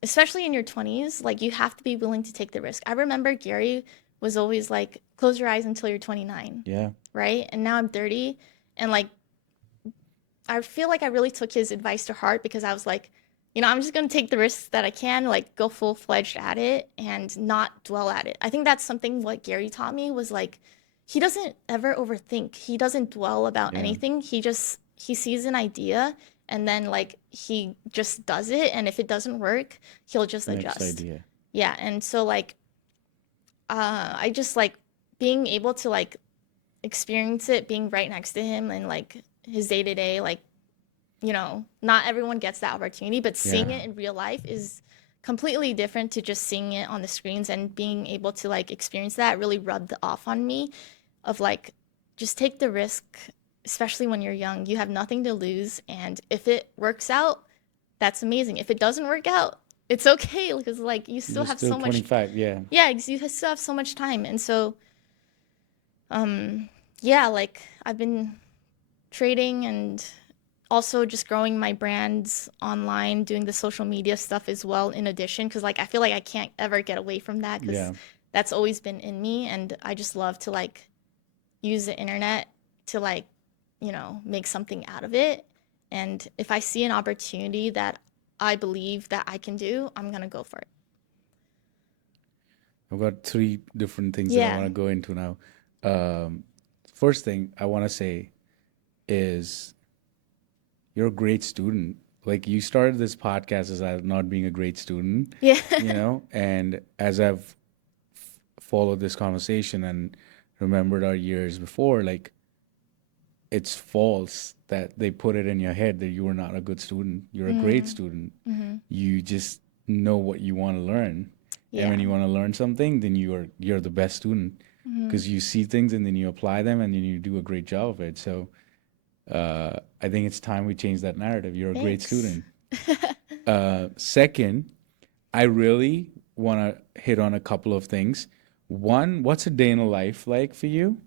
especially in your 20s, like you have to be willing to take the risk. I remember Gary was always like, close your eyes until you're 29, Yeah. right? And now I'm 30, and like I feel like I really took his advice to heart because I was like, I'm just going to take the risks that I can, like go full-fledged at it and not dwell at it. I think that's something what Gary taught me was like he doesn't ever overthink. He doesn't dwell about Yeah. anything. He sees an idea and then like he just does it, and if it doesn't work, he'll just The next adjust. idea. Yeah, and so like I just like being able to like experience it being right next to him and like his day to day, like, not everyone gets that opportunity, but seeing Yeah. it in real life is completely different to just seeing it on the screens, and being able to like experience that really rubbed off on me of like, just take the risk, especially when you're young. You have nothing to lose. And if it works out, that's amazing. If it doesn't work out, it's okay because like you still You're have still so much, 25. Yeah. yeah, 'cause you still have so much time. And so, yeah, like I've been trading and also just growing my brands online, doing the social media stuff as well in addition, because like I feel like I can't ever get away from that because Yeah. that's always been in me, and I just love to like use the internet to like, make something out of it. And if I see an opportunity that I believe that I can do, I'm gonna go for it. I've got three different things that I Yeah. want to go into now. Um, First thing I want to say is you're a great student. Like you started this podcast as not being a great student, Yeah. and as I've followed this conversation and remembered our years before, like it's false that they put it in your head that you were not a good student. You're a great Mm, student. mm-hmm. You just know what you want to learn. And when Yeah. you want to learn something, then you're the best student Mm-hmm. because you see things and then you apply them and then you do a great job of it. So I think it's time we change that narrative. You're a great Thanks. student. Second, I really want to hit on a couple of things. One, what's a day in a life like for you?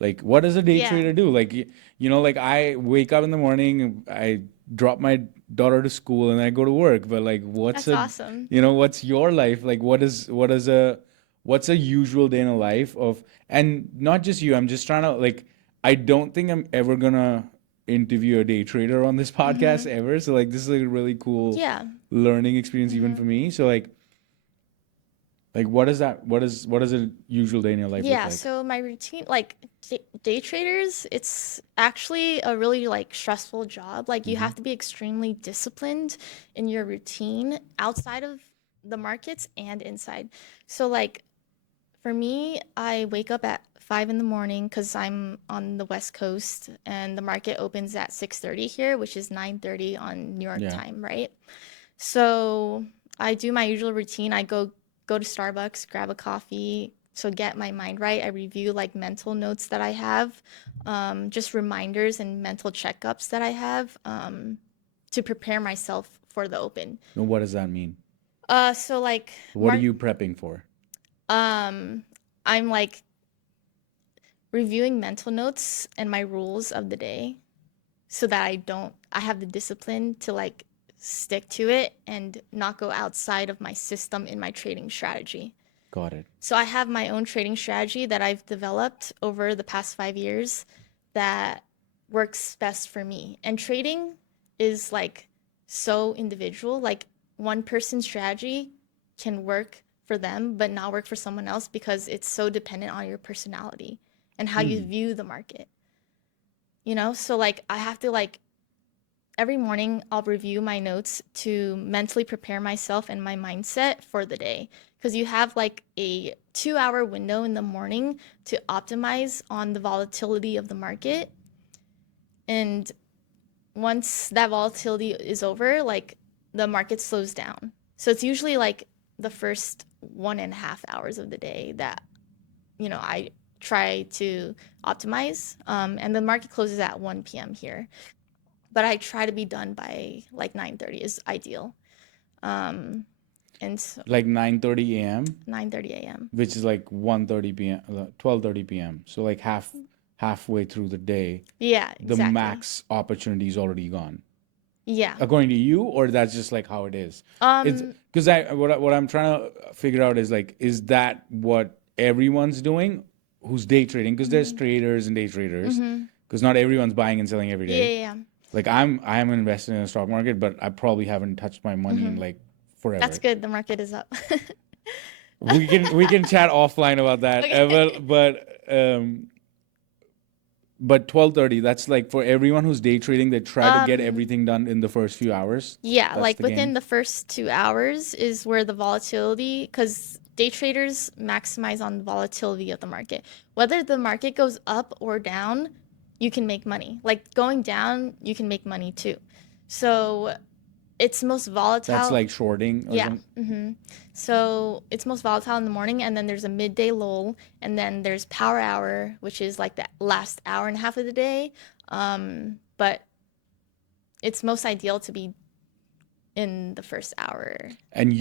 Like, what does a day Yeah. trader do? Like, like I wake up in the morning, I drop my daughter to school, and I go to work. But like, That's awesome. what's your life? Like, what's a usual day in a life of, and not just you. I'm just trying to like, I don't think I'm ever gonna interview a day trader on this podcast Mm-hmm. ever. So like, this is like a really cool Yeah. learning experience even Mm-hmm. for me. So like what is that? What does a usual day in your life look Yeah, like? so my routine, like day traders, it's actually a really like stressful job. Like you Mm-hmm. have to be extremely disciplined in your routine outside of the markets and inside. So like for me, I wake up at 5 in the morning because I'm on the West Coast and the market opens at 6:30 here, which is 9:30 on New York Yeah. time, right? So I do my usual routine. I go to Starbucks, grab a coffee to get my mind right. I review like mental notes that I have, just reminders and mental checkups that I have, to prepare myself for the open. And what does that mean? So like What are Mark, you prepping for? um, I'm like reviewing mental notes and my rules of the day so that I have the discipline to like stick to it and not go outside of my system in my trading strategy. Got it. So I have my own trading strategy that I've developed over the past 5 years that works best for me. And trading is like so individual. Like one person's strategy can work for them, but not work for someone else because it's so dependent on your personality and how you Hmm. view the market. So like I have to like every morning I'll review my notes to mentally prepare myself and my mindset for the day. Because you have like a 2 hour window in the morning to optimize on the volatility of the market. And once that volatility is over, like the market slows down. So it's usually like the first 1.5 hours of the day that, I try to optimize. And the market closes at 1 p.m. here. but I try to be done by like 9:30 is ideal. Um, and so Like 9:30 a.m., 9:30 a.m. which is like 1:30 p.m., 12:30 p.m. So like halfway through the day, Yeah, the exactly. max opportunity is already gone. Yeah. According to you, or that's just like how it is? It's Um, because what I'm trying to figure out is like, is that what everyone's doing who's day trading? Because there's mhm, traders and day traders. mhm. Because not everyone's buying and selling every Yeah, day. yeah, yeah. Like I am invested in the stock market, but I probably haven't touched my money in Mhm. like That's forever. good. The market is up. We can chat offline about that. Okay. But 12:30, that's like for everyone who's day trading, they try to get Um, everything done in the first few hours. yeah, That's like the within game. the first 2 hours is where the volatility, because day traders maximize on the volatility of the market. Whether the market goes up or down, you can make money. Like going down, you can make money too. So it's most That's volatile. like shorting or Yeah. something. So it's most volatile in the morning, and then there's a midday lull, and then there's power hour, which is like the last hour and a half of the day. But it's most ideal to be in the first hour. And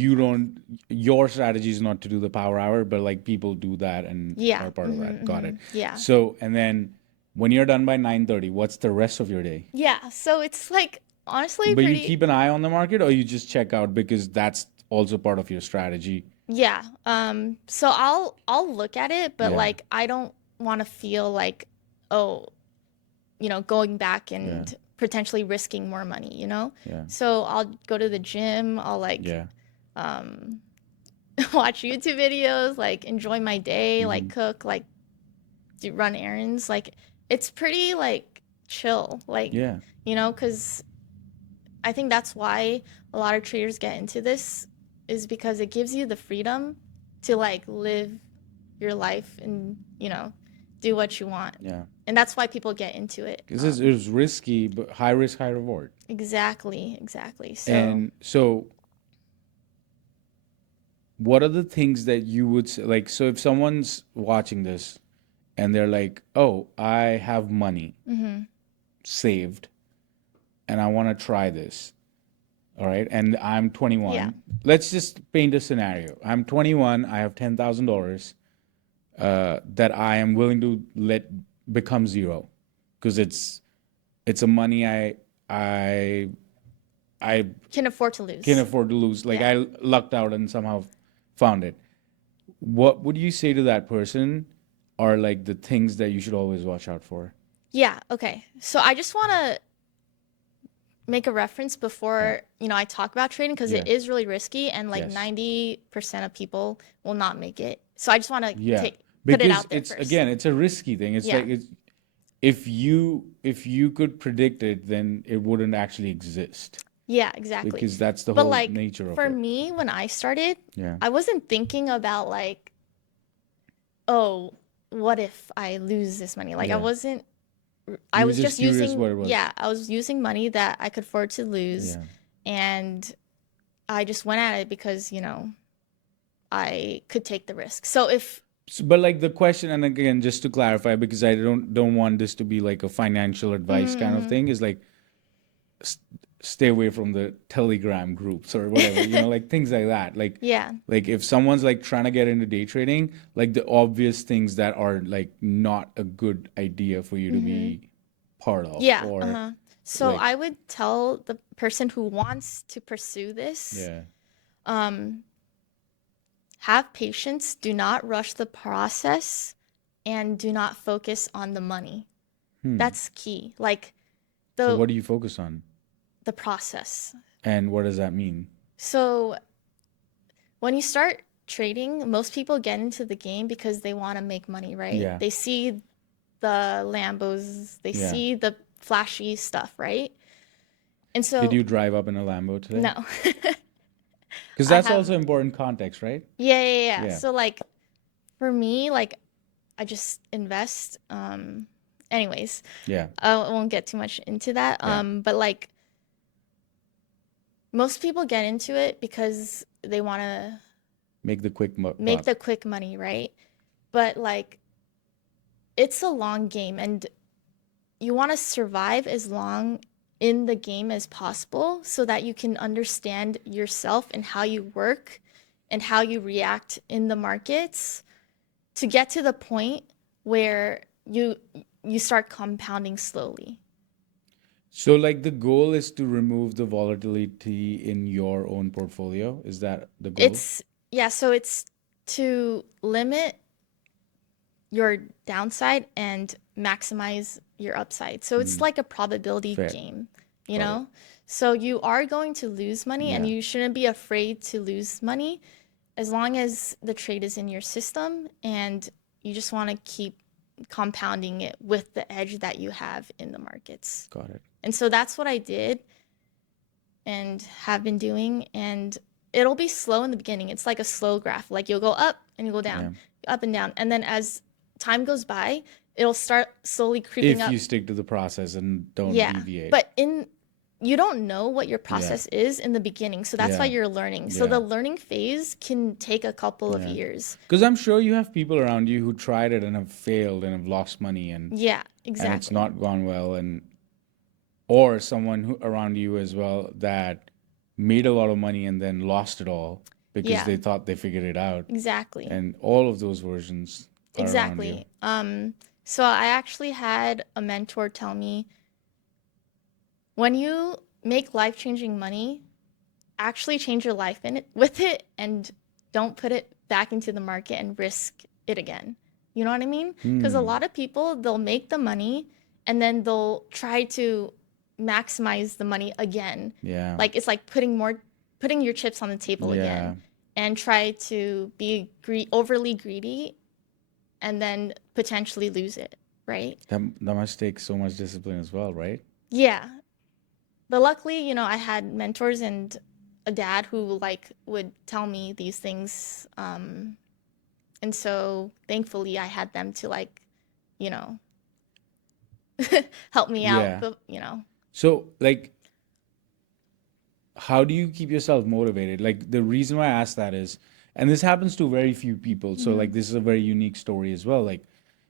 your strategy is not to do the power hour, but like people do that and Yeah. are part of that. Got it. Yeah. So, and then when you're done by 9:30, what's the rest of your day? Yeah. So it's like honestly But you pretty. keep an eye on the market, or you just check out because that's also part of your strategy. Yeah. So I'll look at it, but Yeah, like I don't want to feel like, oh, going back yeah, and potentially risking more money, yeah, So I'll go to the gym, I'll like yeah. um watch YouTube videos, like enjoy my day, like Hmm. cook, like run errands. Like it's pretty like chill, like, Yeah. cuz I think that's why a lot of traders get into this is because it gives you the freedom to like live your life and, do what you want. Yeah. And that's why people get into it. This is risky, but high risk, high reward. Exactly, exactly. So, And so, what are the things that you would say? Like, so if someone's watching this and they're like, "Oh, I have money saved, and I want to try this." All right, and I'm yeah. 21. Let's just paint a scenario. I'm 21. I have $10,000 that I am willing to let become zero because it's a money I I Can afford to can lose. afford to lose. Like Yeah. I lucked out and somehow found it. What would you say to that person are like the things that you should always watch out for? Yeah, okay. So I just want to make a reference Yeah. before, I talk about trading because Yeah. it is really risky and like Yes. 90% of people will not make it. So I just want to Yeah. put it Because out there it's first. again, it's a risky thing. It's Yeah. like if you could predict it, then it wouldn't actually exist Yeah, exactly. because that's the But whole like nature of for it. me when I started, Yeah. I wasn't thinking about like, oh, what if I lose this money? Like Yeah. I You were was just just curious what using, it was. yeah, I was using money that I could afford to lose, Yeah. and I just went at it because, I could take the risk. So if, So, but like the question, and again, just to clarify, because I don't want this to be like a financial advice kind of mm, thing, is like s- stay away from the Telegram groups or whatever, like things like that. yeah, Like if someone's like trying to get into day trading, like the obvious things that are like not a good idea for you to be part of, yeah, or uh-huh. So like I would tell the person who wants to pursue this, yeah, um, have patience, do not rush the process, and do not focus on the money. That's key. Like so the what do you focus on, the process. and what does that mean? So when you start trading, most people get into the game because they want to make money, right? Yeah, They see the Lambos, they yeah. see the flashy stuff, right? And Did so, you drive up in a Lambo today? no, Because I that's have, also important context, right? yeah, yeah, yeah. Yeah, So, like, for me, like, I just invest. Anyways, yeah, I won't get too much into that. yeah. But like, most people get into it because they want to Make the quick make buck. the quick money, right? But like, it's a long game, and you want to survive as long in the game as possible so that you can understand yourself and how you work and how you react in the markets to get to the point where you start compounding slowly. So, like, the goal is to remove the volatility in your own portfolio. Is that the goal? So it's to limit your downside and maximize your upside. So it's like a probability Fair. game, Got it. So you are going to lose money and Yeah. you shouldn't be afraid to lose money as long as the trade is in your system and you just want to keep compounding it with the edge that you have in the markets. Got it. And so that's what I did and have been doing. And it'll be slow in the beginning. It's like a slow graph. Like you'll go up and you go down, up and down. And then as time goes by, it'll start slowly creeping If up. you stick to the process and don't Yeah. deviate. But you don't know what your process is in the beginning. So that's why Yeah. you're learning. So Yeah. the learning phase can take a couple of Yeah. years. Because I'm sure you have people around you who tried it and have failed and have lost money Yeah, and it's exactly. not gone well, and or someone who around you as well that made a lot of money and then lost it all because Yeah. they thought they figured it out. Exactly. And all of those versions are around you. Exactly. So I actually had a mentor tell me, when you make life-changing money, actually change your life with it and don't put it back into the market and risk it again. You know what I mean? Because a lot of people, they'll make the money and then they'll try to maximize the money again. Yeah. Like it's like putting your chips on the table Yeah. again and try to be overly greedy and then potentially lose it, right? That must take so much discipline as well, right? Yeah. But luckily, I had mentors and a dad who like would tell me these things. And so thankfully I had them to like, you know, help me out, Yeah. but. So, like, how do you keep yourself motivated? Like, the reason why I ask that is, and this happens to very few people, so like this is a very unique story as well. Like,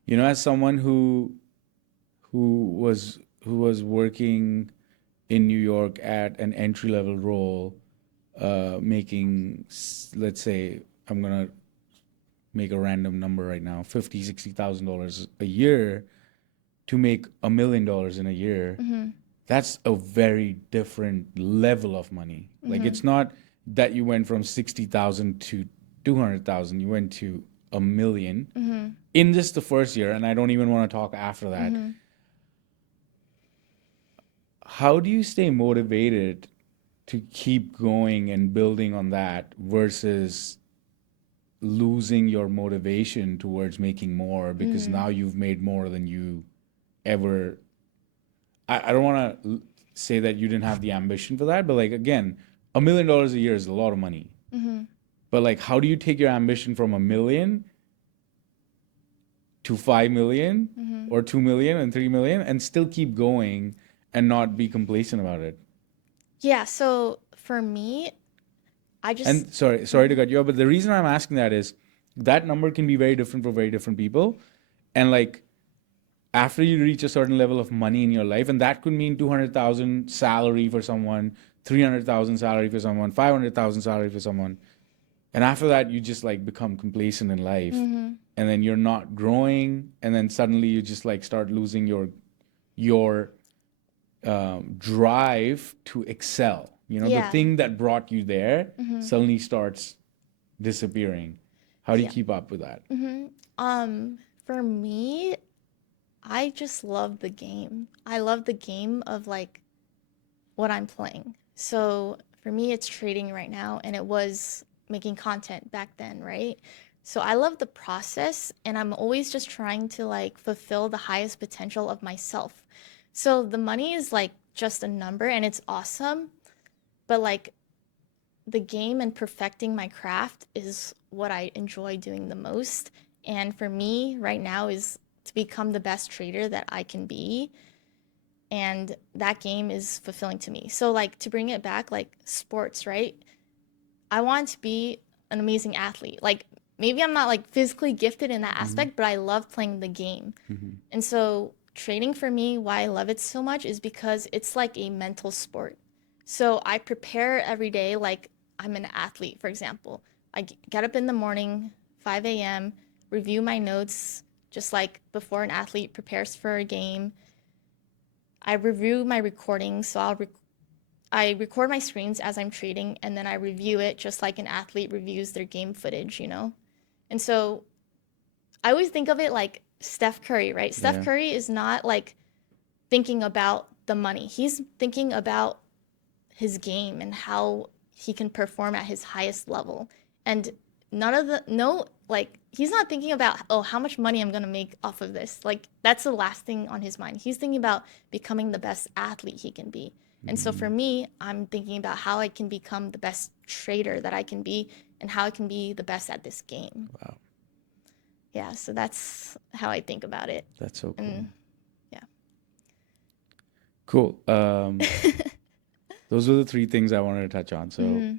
as someone who was working in New York at an entry level role, making, let's say, I'm gonna make a random number right now, $50,000-$60,000 a year, to make $1 million in a year. That's a very different level of money. Like, it's not that you went from 60,000 to 200,000. You went to $1 million in just the first year, and I don't even want to talk after that. How do you stay motivated to keep going and building on that versus losing your motivation towards making more because now you've made more than you ever. I don't want to say that you didn't have the ambition for that, but like, again, $1 million a year is a lot of money. But like, how do you take your ambition from $1 million to 5 million or 2 million and 3 million and still keep going and not be complacent about it? Yeah, so for me, And sorry to cut you off, but the reason I'm asking that is that number can be very different for very different people. And like, after you reach a certain level of money in your life, and that could mean 200,000 salary for someone, 300,000 salary for someone, 500,000 salary for someone. And after that, you just like become complacent in life, and then you're not growing, and then suddenly you just like start losing your drive to excel. The thing that brought you there suddenly starts disappearing. How do you keep up with that? For me, I just love the game. I love the game of like what I'm playing. So for me, it's trading right now, and it was making content back then, right? So I love the process, and I'm always just trying to like fulfill the highest potential of myself. So the money is like just a number, and it's awesome, but like the game and perfecting my craft is what I enjoy doing the most. And for me right now is to become the best trader that I can be. And that game is fulfilling to me. So like to bring it back, like sports, right? I want to be an amazing athlete. Like maybe I'm not like physically gifted in that aspect, but I love playing the game. And so trading for me, why I love it so much is because it's like a mental sport. So I prepare every day like I'm an athlete, for example. Get up in the morning, 5 a.m., review my notes, just like before an athlete prepares for a game. I review my recordings, so I record my screens as I'm trading, and then I review it just like an athlete reviews their game footage, you know? And so I always think of it like Steph Curry, right? Steph Yeah. Curry is not like thinking about the money. He's thinking about his game and how he can perform at his highest level. And none of the, no, like, he's not thinking about, oh, how much money I'm going to make off of this. Like, that's the last thing on his mind. He's thinking about becoming the best athlete he can be. And so for Mm, me, I'm thinking about how I can become the best trader that I can be and how I can be the best at this game. wow, Yeah, so that's how I think about it. that's so cool. And yeah. Cool. Those were the three things I wanted to touch on. So Mm-hmm.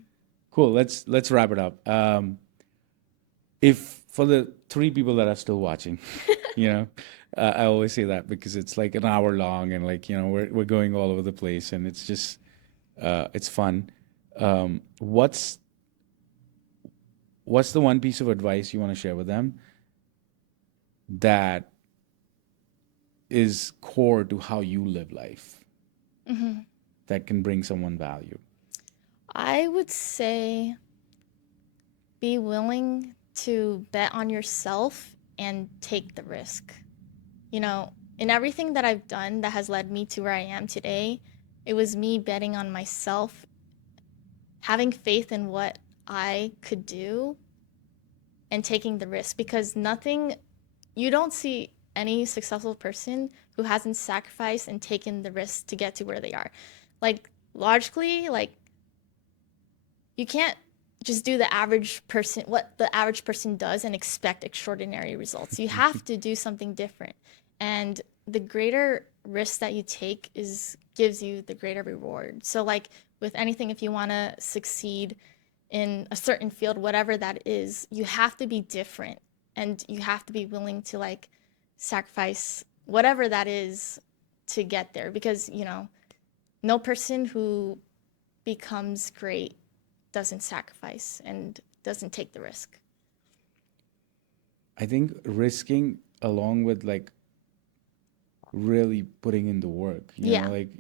cool. Let's wrap it up. If for the three people that are still watching, you know, I always say that because it's like an hour long and like we're going all over the place and it's just it's fun. What's the one piece of advice you want to share with them that is core to how you live life Mm-hmm. that can bring someone value? I would say be willing to bet on yourself and take the risk. You know, in everything that I've done that has led me to where I am today, it was me betting on myself, having faith in what I could do, and taking the risk because nothing, you don't see any successful person who hasn't sacrificed and taken the risk to get to where they are. Like, largely, like, you can't just do the average person what the average person does and expect extraordinary results. You have to do something different. And the greater risk that you take is gives you the greater reward. So like with anything, if you want to succeed in a certain field, whatever that is, you have to be different and you have to be willing to like sacrifice whatever that is to get there because, you know, no person who becomes great doesn't sacrifice and doesn't take the risk. I think risking along with like really putting in the work, Yeah, like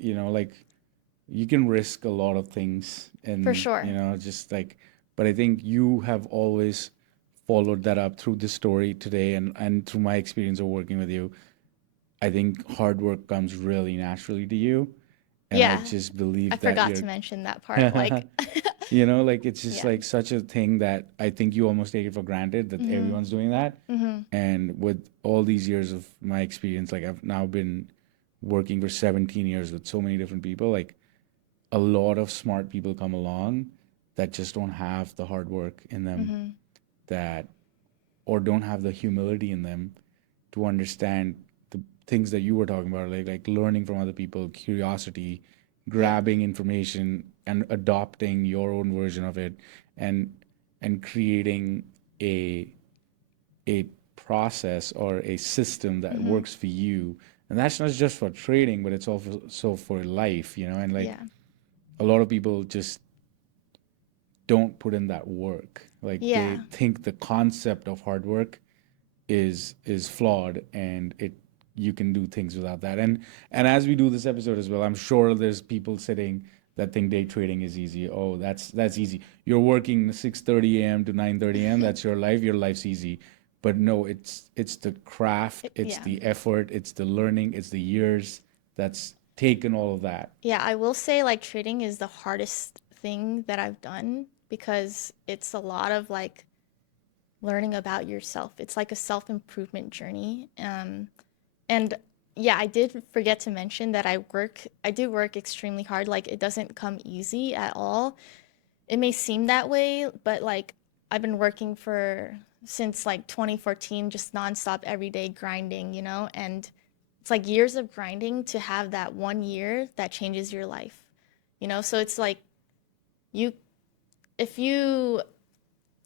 you can risk a lot of things for and sure. just like, but I think you have always followed that up through this story today and through my experience of working with you. I think hard work comes really naturally to you, and I Yeah, just I believe that forgot you're to mention that part. Like, like it's just yeah. like such a thing that I think you almost take it for granted that Mm-hmm. everyone's doing that. Mm-hmm. And with all these years of my experience, like I've now been working for 17 years with so many different people, like a lot of smart people come along that just don't have the hard work in them, Mm-hmm. that or don't have the humility in them to understand the things that you were talking about, like learning from other people, curiosity, Yeah. grabbing information and adopting your own version of it, and creating a a process or a system that Mm-hmm. works for you. And that's not just for trading, but it's also for life, and like Yeah. a lot of people just don't put in that work. Like they Yeah. think the concept of hard work is flawed, and it you can do things without that. And as we do this episode as well, I'm sure there's people sitting that think day trading is easy. Oh, that's easy. You're working 6:30 a.m. to 9:30 a.m. That's your life. Your life's easy. But no, it's the craft, it's Yeah. the effort, it's the learning, it's the years that's taken all of that. Yeah, I will say like trading is the hardest thing that I've done because it's a lot of like learning about yourself. It's like a self-improvement journey. And yeah, I did forget to mention that I do work extremely hard. Like it doesn't come easy at all. It may seem that way, but like I've been working for since like 2014, just nonstop every day grinding, you know, and it's like years of grinding to have that 1 year that changes your life, you know? So it's like you, if you,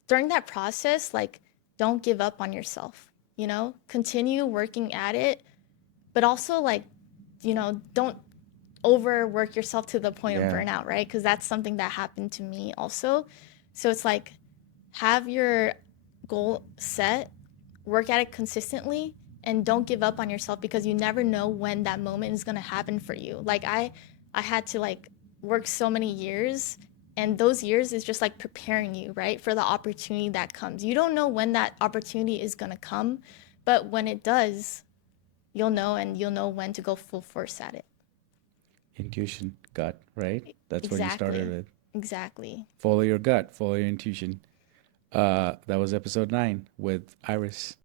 during that process, like don't give up on yourself, you know, continue working at it, but also like, don't overwork yourself to the point of Yeah. burnout, right? Because that's something that happened to me also. So it's like, have your goal set, work at it consistently, and don't give up on yourself because you never know when that moment is going to happen for you. Like I had to like work so many years, and those years is just like preparing you, right, for the opportunity that comes. You don't know when that opportunity is going to come, but when it does, you'll know, and you'll know when to go full force at it. Intuition, gut, right? That's what you started Exactly. with. Exactly. Follow your gut, follow your intuition. That was episode 9 with Iris.